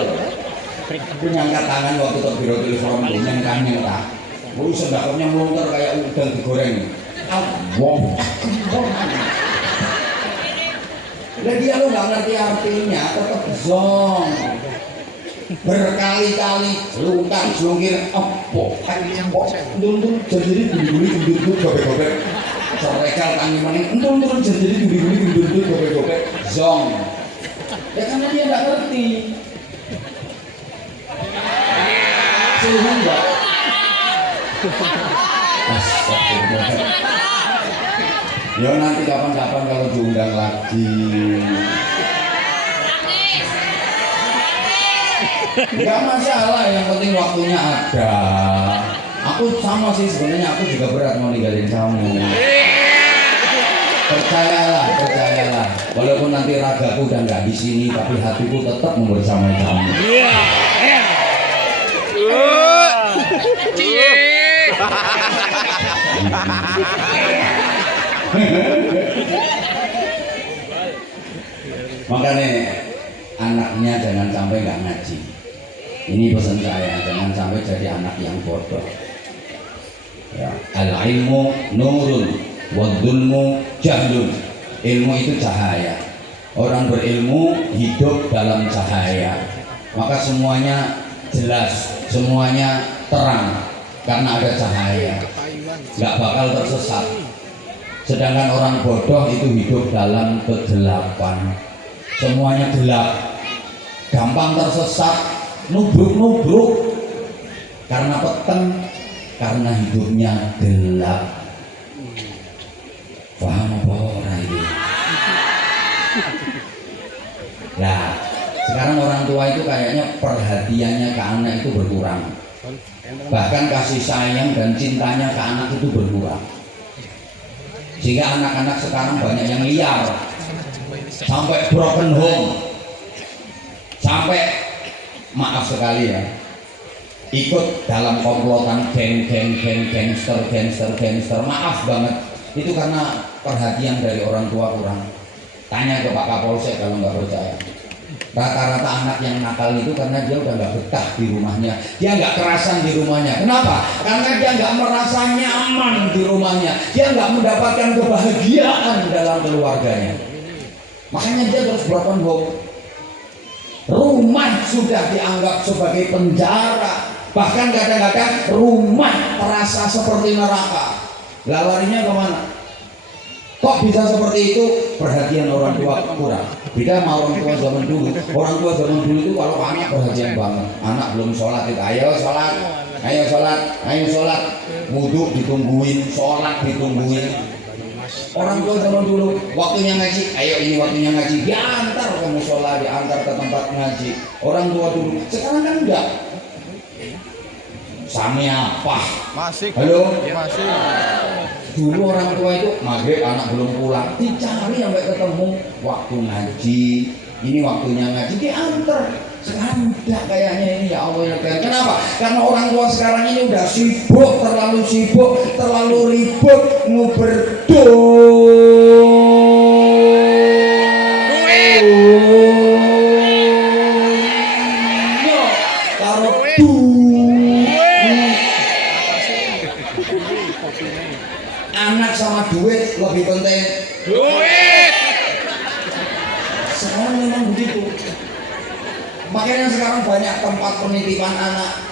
Menyangkat tangan waktu takbiratul ihram nyangkanya tak. Mau sedekahnya melontar kayak udang digoreng. Allahu Akbar. Lah dia lo nggak ngerti artinya, tetap zong. Berkali-kali lungkang jungkir opo, untung jadi guli-guli gobek-gobek. Sorekal tangi maning, untung jadi guli-guli gobek-gobek zong. Ya karena dia nggak ngerti. Suruh enggak? Astagfirullah. Ya nanti kapan-kapan kalau diundang lagi. Enggak masalah, yang penting waktunya ada. Aku sama sih sebenarnya, aku juga berat mau ninggalin kamu. Percayalah. Walaupun nanti ragaku udah nggak di sini, tapi hatiku tetap membersamai kamu. Makanya anaknya jangan sampai nggak ngaji. Ini pesan saya, jangan sampai jadi anak yang bodoh. Ya, al-ilmu nurun, wadzulmu jahlun. Ilmu itu cahaya. Orang berilmu hidup dalam cahaya. Maka semuanya jelas, semuanya terang karena ada cahaya. Nggak bakal tersesat. Sedangkan orang bodoh itu hidup dalam kegelapan. Semuanya gelap, gampang tersesat, nubruk karena peteng, karena hidupnya gelap. Paham apa orang ini? Nah, sekarang orang tua itu kayaknya perhatiannya ke anak itu berkurang, bahkan kasih sayang dan cintanya ke anak itu berkurang, sehingga anak-anak sekarang banyak yang liar. Sampai broken home, sampai maaf sekali ya, ikut dalam komplotan gangster. Maaf banget, itu karena perhatian dari orang tua kurang. Tanya ke Pak Kapolsek kalau nggak percaya. Rata-rata anak yang nakal itu karena dia udah nggak betah di rumahnya, dia nggak kerasan di rumahnya. Kenapa? Karena dia nggak merasa nyaman di rumahnya, dia nggak mendapatkan kebahagiaan dalam keluarganya. Makanya dia terus broken home. Rumah sudah dianggap sebagai penjara, bahkan kadang-kadang rumah terasa seperti neraka. Lah larinya kemana? Kok bisa seperti itu? Perhatian orang tua kurang. Beda sama orang tua zaman dulu. Orang tua zaman dulu itu kalau anak perhatian banget. Anak belum sholat itu, ayo sholat, wudhu ditungguin, sholat ditungguin. Orang tua zaman dulu waktunya ngaji, ayo ini waktunya ngaji, diantar ke musola, diantar ke tempat ngaji. Orang tua dulu, sekarang kan enggak. Sami apa? Masih. Halo? Masih. Dulu orang tua itu maghrib anak belum pulang, dicari sampai ketemu, waktu ngaji, ini waktunya ngaji, diantar. Sekarang udah kayaknya ini, ya Allah ya Tuhan. Kenapa? Karena orang tua sekarang ini udah sibuk, terlalu ribut, anak sama duit lebih penting. Duit. Sekarang memang begitu. Makanya sekarang banyak tempat penitipan anak.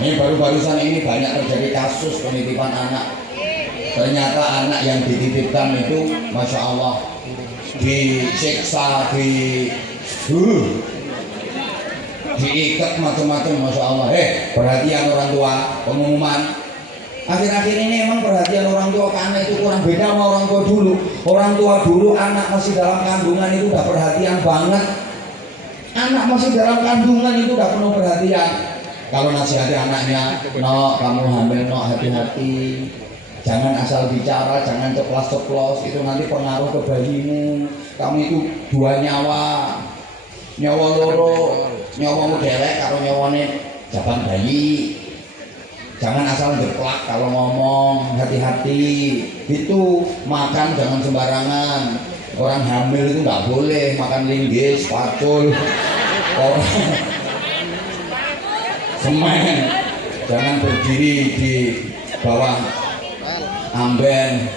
Ini baru-barusan ini banyak terjadi kasus penitipan anak. Ternyata anak yang dititipkan itu, masya Allah, disiksa, diikat macam-macam, masya Allah. Perhatian orang tua, pengumuman. Akhir-akhir ini emang perhatian orang tua ke anak itu kurang, beda sama orang tua dulu. Orang tua dulu anak masih dalam kandungan itu udah perhatian banget. Anak masih dalam kandungan itu udah penuh perhatian. Kalau nasihati anaknya, no kamu hamil, no hati-hati, jangan asal bicara, jangan ceplas-ceplos, itu nanti pengaruh ke bayimu. Kamu itu 2 nyawa, nyawa loro, nyawamu delek karo nyawane jaban bayi. Jangan asal jeplak kalau ngomong, hati-hati. Itu makan jangan sembarangan. Orang hamil itu nggak boleh makan linggis, pacul, orang semen. Jangan berdiri di bawah amben.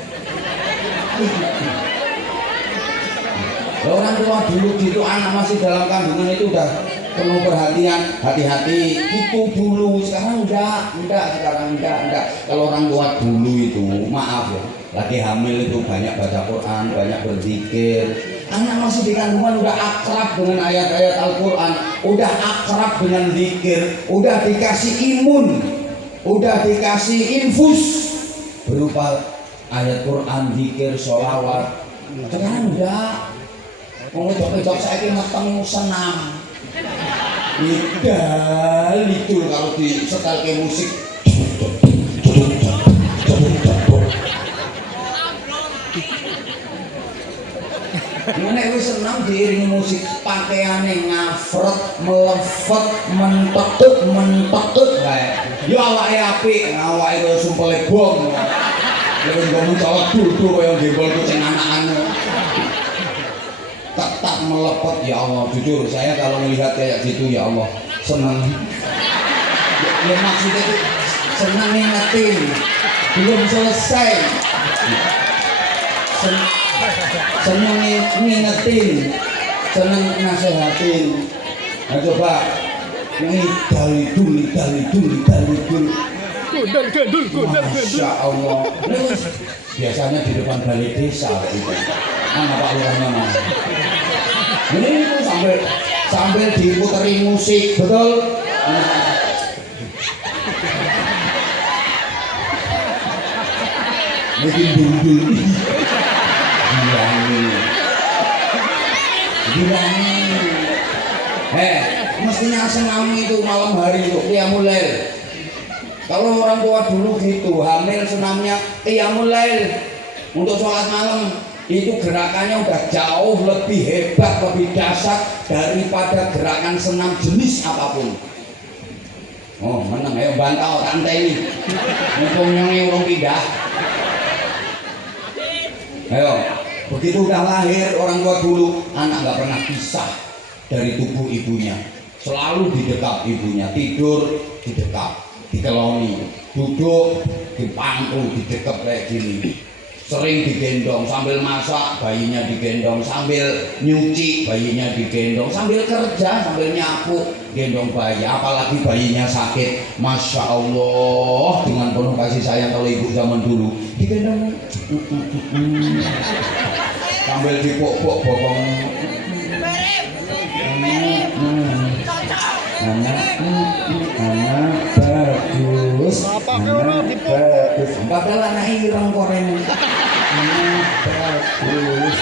Orang tua dulu gitu, anak masih dalam kandungan itu udah penuh perhatian, hati-hati. Itu dulu, sekarang enggak. Kalau orang tua dulu itu, maaf ya, lagi hamil itu banyak baca Quran, banyak berzikir. Anak masih di kandungan udah akrab dengan ayat-ayat Al-Quran, udah akrab dengan zikir, udah dikasih imun, udah dikasih infus berupa ayat Quran, zikir, sholawat. Sekarang enggak. Ngejok-ngejok saya meteng senam. Itu kalau di setel ke musik. Nek wis senam diiringi musik, pakaiane ngafret, melefet, mentekuk kae. Ya awake apik, awake kaya sumpele bom. Nek ngomong colok dudu kaya gembol kucing anakan. Tetap melepet, ya Allah. Jujur saya kalau melihat kayak gitu, ya Allah, senang. Ya maksudnya itu senang ngingetin, belum selesai. Senang ngingetin, senang nasehatin. Nah coba lidal itu. Masya Allah. Biasanya di depan balai desa itu. Mana Pak Lurahnya mas? Ini itu sambil diputeri musik, betul? Mungkin dundul. Bilangin. Mestinya senam itu malam hari itu qiyamul lail. Kalau orang tua dulu gitu, hamil senamnya qiyamul lail untuk sholat malam. Itu gerakannya udah jauh lebih hebat, lebih dahsyat daripada gerakan senam jenis apapun. Oh menang, ayo bantau rantai ini. Mumpung nyongi urung pindah. Ayo, begitu udah lahir orang tua dulu, anak nggak pernah pisah dari tubuh ibunya. Selalu di dekat ibunya, tidur di dekat, dikeloni, duduk di pangku, di dekat kayak gini. Sering digendong, sambil masak bayinya digendong, sambil nyuci bayinya digendong, sambil kerja, sambil nyapu gendong bayi. Apalagi bayinya sakit, Masya Allah, dengan penuh kasih sayang. Kalau ibu zaman dulu digendong sambil dipok-pok bokong anak bagus, padahal anak ireng koreng. Bagus.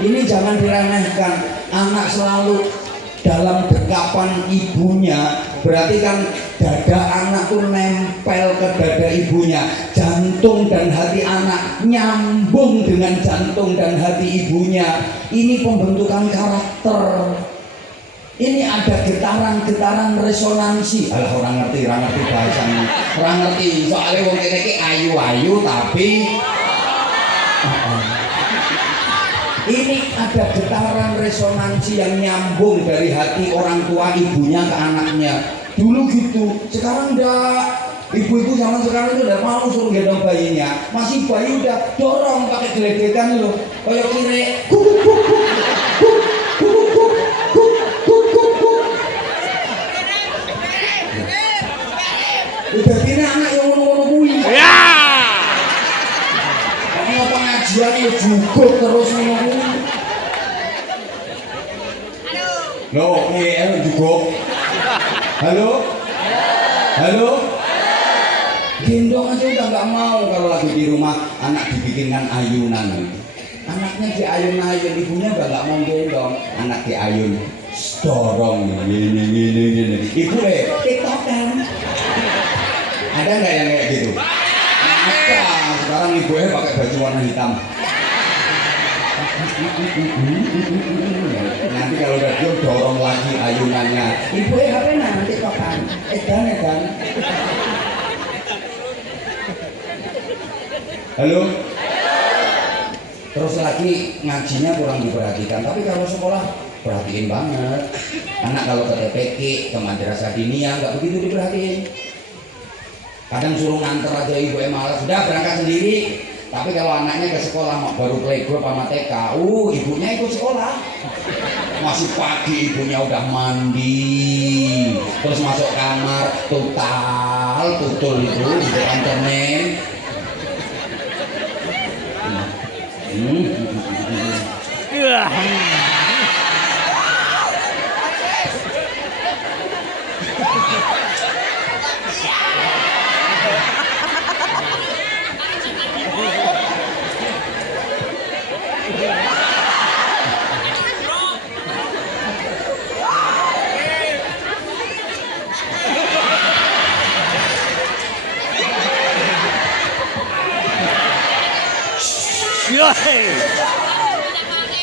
Ini jangan diremehkan. Anak selalu dalam dekapan ibunya, berarti kan dada anak tuh nempel ke dada ibunya. Jantung dan hati anak nyambung dengan jantung dan hati ibunya. Ini pembentukan karakter. Ini ada getaran-getaran resonansi. Alah orang ngerti bahasanya. Orang ngerti soalnya wong kene iki ayu-ayu tapi ini ada getaran resonansi yang nyambung dari hati orang tua ibunya ke anaknya. Dulu gitu, sekarang enggak. Ibu-ibu zaman sekarang itu udah mau suruh gendong bayinya, masih bayi udah dorong pakai geledekan loh, kayak kire. Udah kira anak yang ngono-ngono kuwi. Ya. Kamu pengajian ya jugot terus ngono kuwi. Halo. Loh, jugot. Halo. Halo? Gendong aja udah nggak mau kalau lagi di rumah anak dibikinkan ayunan. Anaknya diayun-ayun, ibunya udah nggak mau gendong. Anak diayun, dorong gini. Ibu tiktokan. Ada nggak yang kayak gitu? Ada. Sekarang ibunya pakai baju warna hitam. Nanti kalau udah dia dorong lagi ayunannya. Ibunya apa nanti tiktokan? Edan. Halo? Terus lagi ngajinya kurang diperhatikan, tapi kalau sekolah perhatiin banget. Anak kalau ke TPQ, ke madrasah diniyah nggak begitu diperhatiin. Kadang suruh nganter aja ibu malas, sudah berangkat sendiri. Tapi kalau anaknya ke sekolah baru playgroup sama TK, ibunya ikut sekolah. Masih pagi ibunya udah mandi, terus masuk kamar, tutul itu di depan cermin.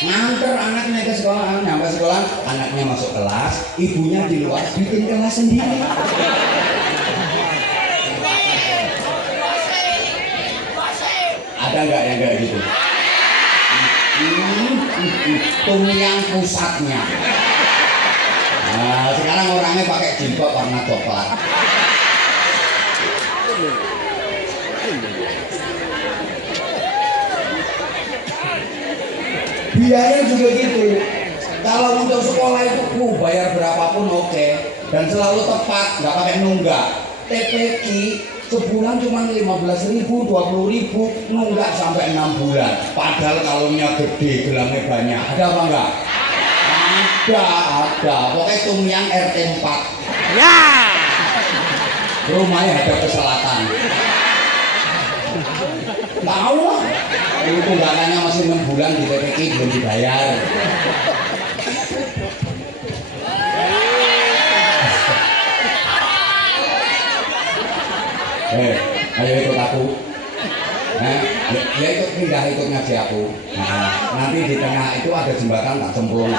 Nganter anaknya ke sekolah, nyampe sekolah, anaknya masuk kelas, ibunya di luar bikin kelas sendiri. Ada nggak yang kayak gitu? Tumiang pusatnya. Nah, sekarang orangnya pakai jilbab warna coklat. Biaya juga gitu. Kalau untuk sekolah itu bayar berapapun oke. Dan selalu tepat, nggak pakai nunggak. TPQ sebulan cuma 15.000, 20.000, nunggak sampai 6 bulan. Padahal kalungnya gede, gelangnya banyak. Ada apa enggak? Ada. Pokoknya Tumiang RT 4. Ya. Rumahnya ada ke selatan. Tahu lah. Itu tunggakannya masih 6 bulan di TPQ belum dibayar. Ayo ikut aku. Ya ikut pindah ikut ngaji aku. Nah, nanti di tengah itu ada jembatan tak cemplung.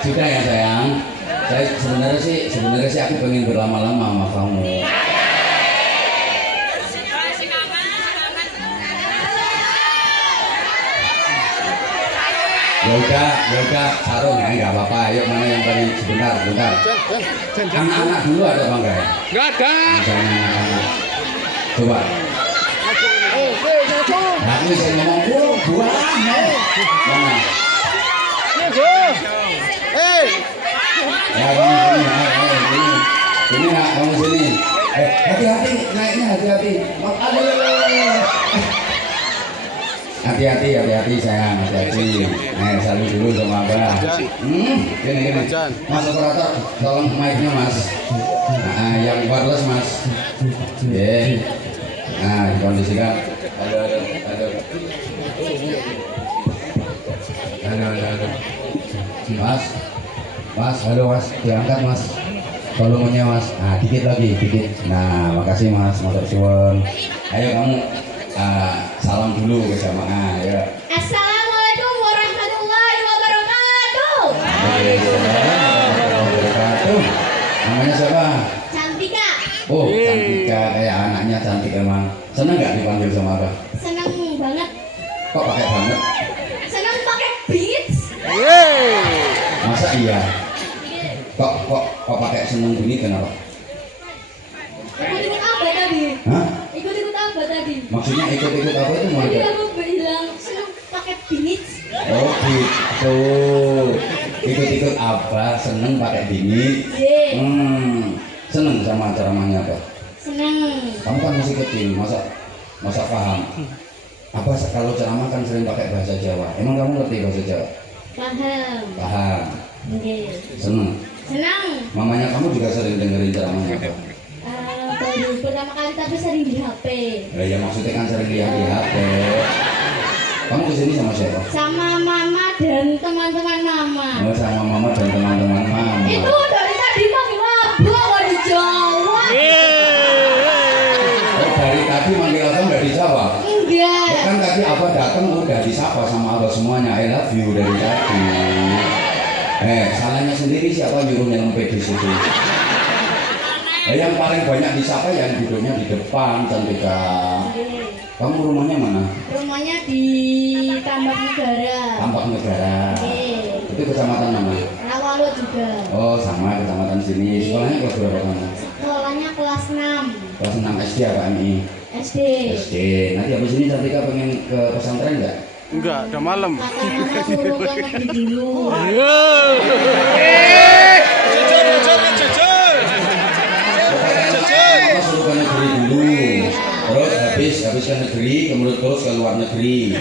Sudah ya sayang. Saya sebenarnya sih aku pengen berlama-lama sama kamu. Ya udah, sarung ya nggak apa-apa. Ayo mana yang tadi sebentar. Anak-anak dulu ada apa enggak ya? Nggak ada. Misalnya anak-anak. Coba. Aku bisa ngomong buah. Mana? Ya kamu sini, ini nak kamu sini. Hati-hati naiknya hati-hati. Hati-hati sayang, hati-hati. Saling dulu sama abah. Gini. Mas operator, tolong mic-nya mas. Nah, yang wireless mas. Nah, dikondisikan. Aduh. Mas, halo mas, diangkat mas. Volumenya mas. Nah, dikit lagi. Nah, makasih mas, motor suwun. Ayo kamu. Salam dulu ke jamaah ya. Assalamualaikum warahmatullahi wabarakatuh. Namanya siapa? Cantika. Oh, Cantika, kayak anaknya cantik emang. Seneng nggak dipanggil sama apa? Seneng banget. Kok pakai banget? Seneng pakai beats. Masa iya? Kok pakai seneng gini kenapa? Ikut apa tadi? Hah? Ikut apa tadi? Maksudnya ikut apa itu mau Tadi ikut? aku bilang seneng pakai beats. Oh gitu. Ikut apa? Seneng pakai bini? Seneng sama ceramahnya apa? Seneng. Kamu kan masih kecil, masa paham? Apa kalau ceramah kan sering pakai bahasa Jawa? Emang kamu ngerti bahasa Jawa? Paham. Paham. Oke. Seneng. Senang. Mamanya kamu juga sering dengerin ceramahnya apa? Baru pertama kali tapi sering di HP. Lah ya maksudnya kan sering lihat di HP. Kamu kesini sama siapa? Sama mama dan teman-teman mama. Oh, sama mama dan teman-teman mama. Itu dari tadi manggil abang kok dijawab. Oh, dari tadi manggil abang nggak dijawab? Enggak. Ya kan tadi abang datang udah disapa sama abang semuanya. I love you dari tadi. Salahnya sendiri siapa nyuruh nyelempet di situ? Yang paling banyak disapa yang duduknya di depan, Cantika. Kamu rumahnya mana? Rumahnya di Tambak Negara. Tambak Negara. Itu kecamatan mana? Rawalo juga. Oh, sama kecamatan sini. Sekolahnya kelas berapa kamu? Sekolahnya kelas 6 Kelas 6 SD apa MI? SD. SD. Nanti habis ini Cantika pengen ke pesantren nggak? Enggak, udah malam. Kata mama suruh ke negeri dulu. Apa suruh ke negeri dulu? Terus habis ke negeri, kemudian terus ke luar negeri.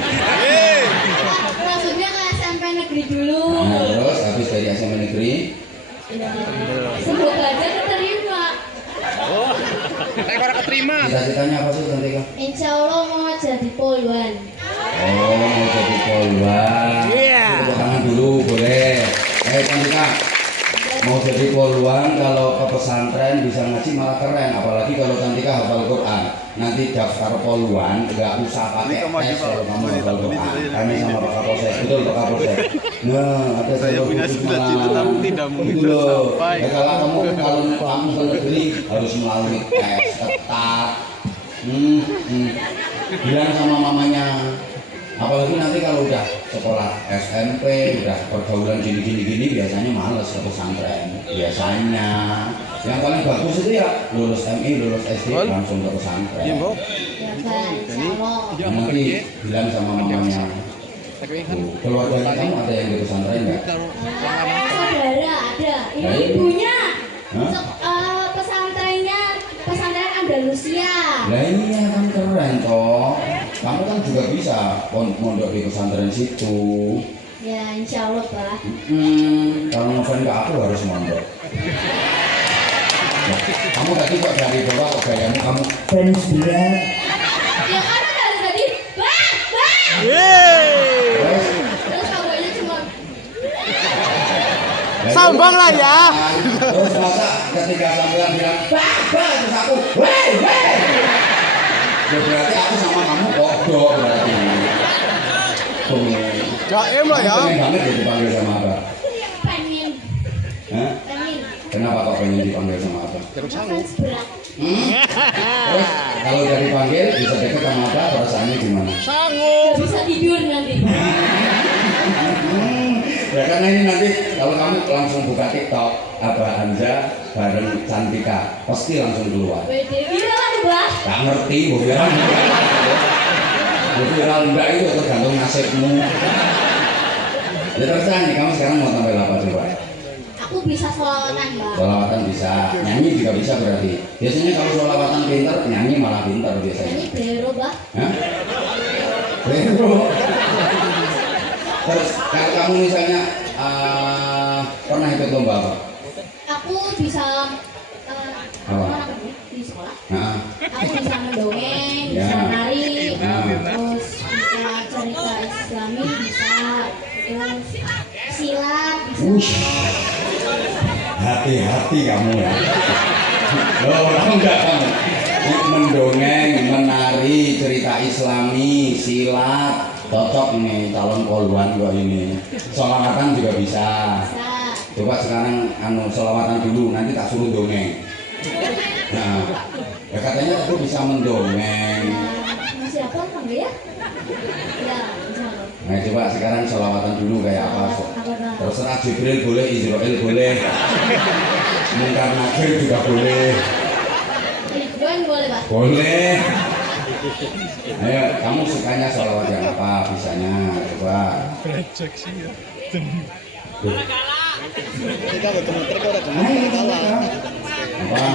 Maksudnya ke SMP negeri dulu. Nah, terus habis dari SMP negeri, Semoga aja keterima. Orang keterima. cita-citanya apa sih Cantika? Insya Allah mau jadi poluan. Oh, mau jadi poluan. Iya. Tepuk tangan dulu, boleh. Cantika, mau jadi poluan kalau ke pesantren bisa ngaji malah keren. Apalagi kalau Cantika hafal Quran. Nanti daftar poluan nggak usah pakai tes kalau kamu hafal Quran. Kami sama Pak Kapolsek, betul Pak Kapolsek. Nah, ada Saya punya cita-cita tapi tidak mungkin itu loh. tercapai. Ya, kalau kamu ke negeri harus melalui tes ketat. Bilang sama mamanya. Apalagi nanti kalau udah sekolah SMP, udah pergaulan gini biasanya males ke pesantren. Biasanya yang paling bagus itu ya lulus MI, lulus SD langsung ke pesantren. Iya, Mbok. Ya kan, Insya Allah. Nanti bilang sama mamanya. Tuh, keluarga kamu ada yang di pesantren nggak? Saudara ada. Ini Nah, ini. ibunya. Hah? Pesantrennya pesantren Andalusia. Lah ini yang kan keren toh. Kamu kan juga bisa mondok di pesantren situ. Ya Insya Allah Pak. Kalau ngefans ke aku harus mondok. Kamu tadi kok dari bawah kok gayamu kamu fans dia. Ya kan dari tadi bang. Terus Terus kabarnya cuma Sambang lah ya. Terus masa ketika sampean bilang bang terus aku weh. Ya berarti aku sama kamu kodok berarti. Tuh. Gaem lah ya. Kamu pengen banget ya dipanggil sama Abah. pengen. Hah? Kenapa kok pengen dipanggil sama Abah? Terus Fans berat. Terus kalau udah dipanggil bisa deket sama Abah perasaannya gimana? Gak bisa tidur nanti. Ya karena ini nanti kalau kamu langsung buka TikTok Abah Hamzah bareng Cantika pasti langsung keluar. Beda viral Bah. Gak ngerti, bu viral enggak itu tergantung nasibmu. Ya terserah nih, kamu sekarang mau tampil apa coba? Aku bisa sholawatan Mbak. Sholawatan bisa, nyanyi juga bisa berarti. Biasanya kalau sholawatan pintar, nyanyi malah pintar biasanya. Ini bero Bah. Hah? Bro. Terus kalau kamu misalnya pernah ikut lomba apa? Aku bisa Apa? di sekolah. Nah, Aku bisa mendongeng, Ya. bisa nari, Nah. terus bisa cerita Islami, bisa terus silat, bisa. Wush. Hati-hati kamu ya. Loh, kamu enggak kamu. Mendongeng, menari, cerita Islami, silat, cocok nih calon poluan gua ini. Sholawatan juga bisa. Bisa. Coba sekarang sholawatan dulu, nanti tak suruh dongeng. Nah, ya katanya aku bisa mendongeng. Masih apa enggak ya? Ya, insya Allah. Nah, coba sekarang sholawatan dulu kayak apa? Apa, Bang? Terserah Jibril boleh, Israel boleh, Munkar Nakir juga boleh. Ridwan boleh Pak? Boleh. Ayo, kamu sukanya sholawat yang apa? Bisanya, coba. Kita betul-betul kok udah Ayo, coba. Apa?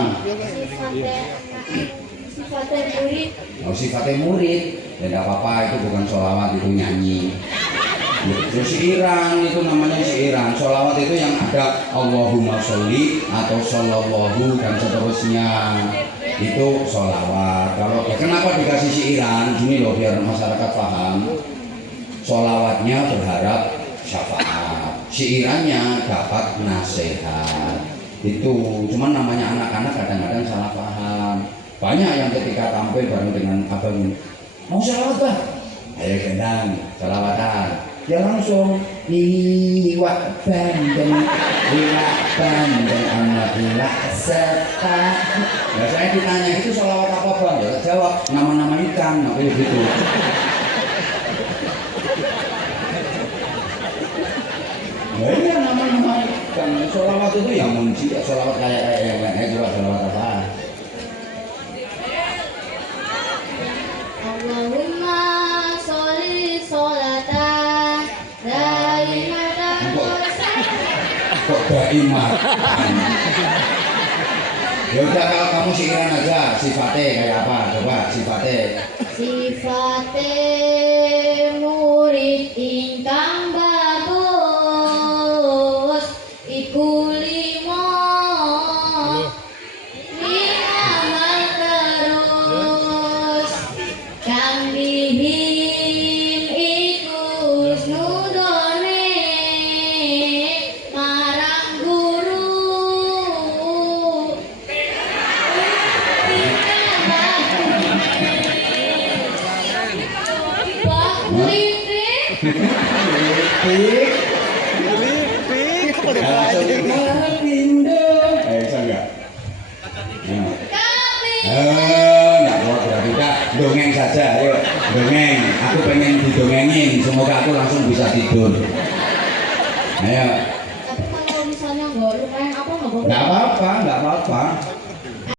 Sifatnya murid. Oh, sifatnya murid. Ya tidak apa-apa, itu bukan sholawat, itu nyanyi. Itu siiran, itu namanya siiran. Sholawat itu yang ada Allahumma sholli atau shollallahu dan seterusnya. Itu sholawat. Kalau kenapa dikasih siiran? Gini loh biar masyarakat paham. Sholawatnya berharap syafaat, siirannya dapat nasihat. Itu cuman namanya anak-anak kadang-kadang salah paham. Banyak yang ketika tampil bareng dengan abang, mau sholawat Bang? Ayo gendang, sholawatan. Ya langsung liwat bandeng anak ilah serta. Ya saya ditanya itu sholawat apa Bang? Ya jawab nama-nama ikan, apa gitu. Ya iya nama-nama ikan. Sholawat itu yang munci, sholawat kayak yang lain juga sholawat apa? Allahumma sholli sholatan daimatan Kok daimah? Ya udah kalau kamu siiran aja, sifatnya kayak apa? Coba sifatnya. sifate murid ingkang bagus iku limo amal terus kang dihim iku snudone marang guru Lipik. Langsung pindah. Bisa enggak? Enggak kuat berarti Kak. Dongeng saja, ayo dongeng. Aku pengen didongengin. Semoga aku langsung bisa tidur. Ayo. Tapi kalau misalnya nggak lumayan apa nggak boleh? Enggak apa-apa.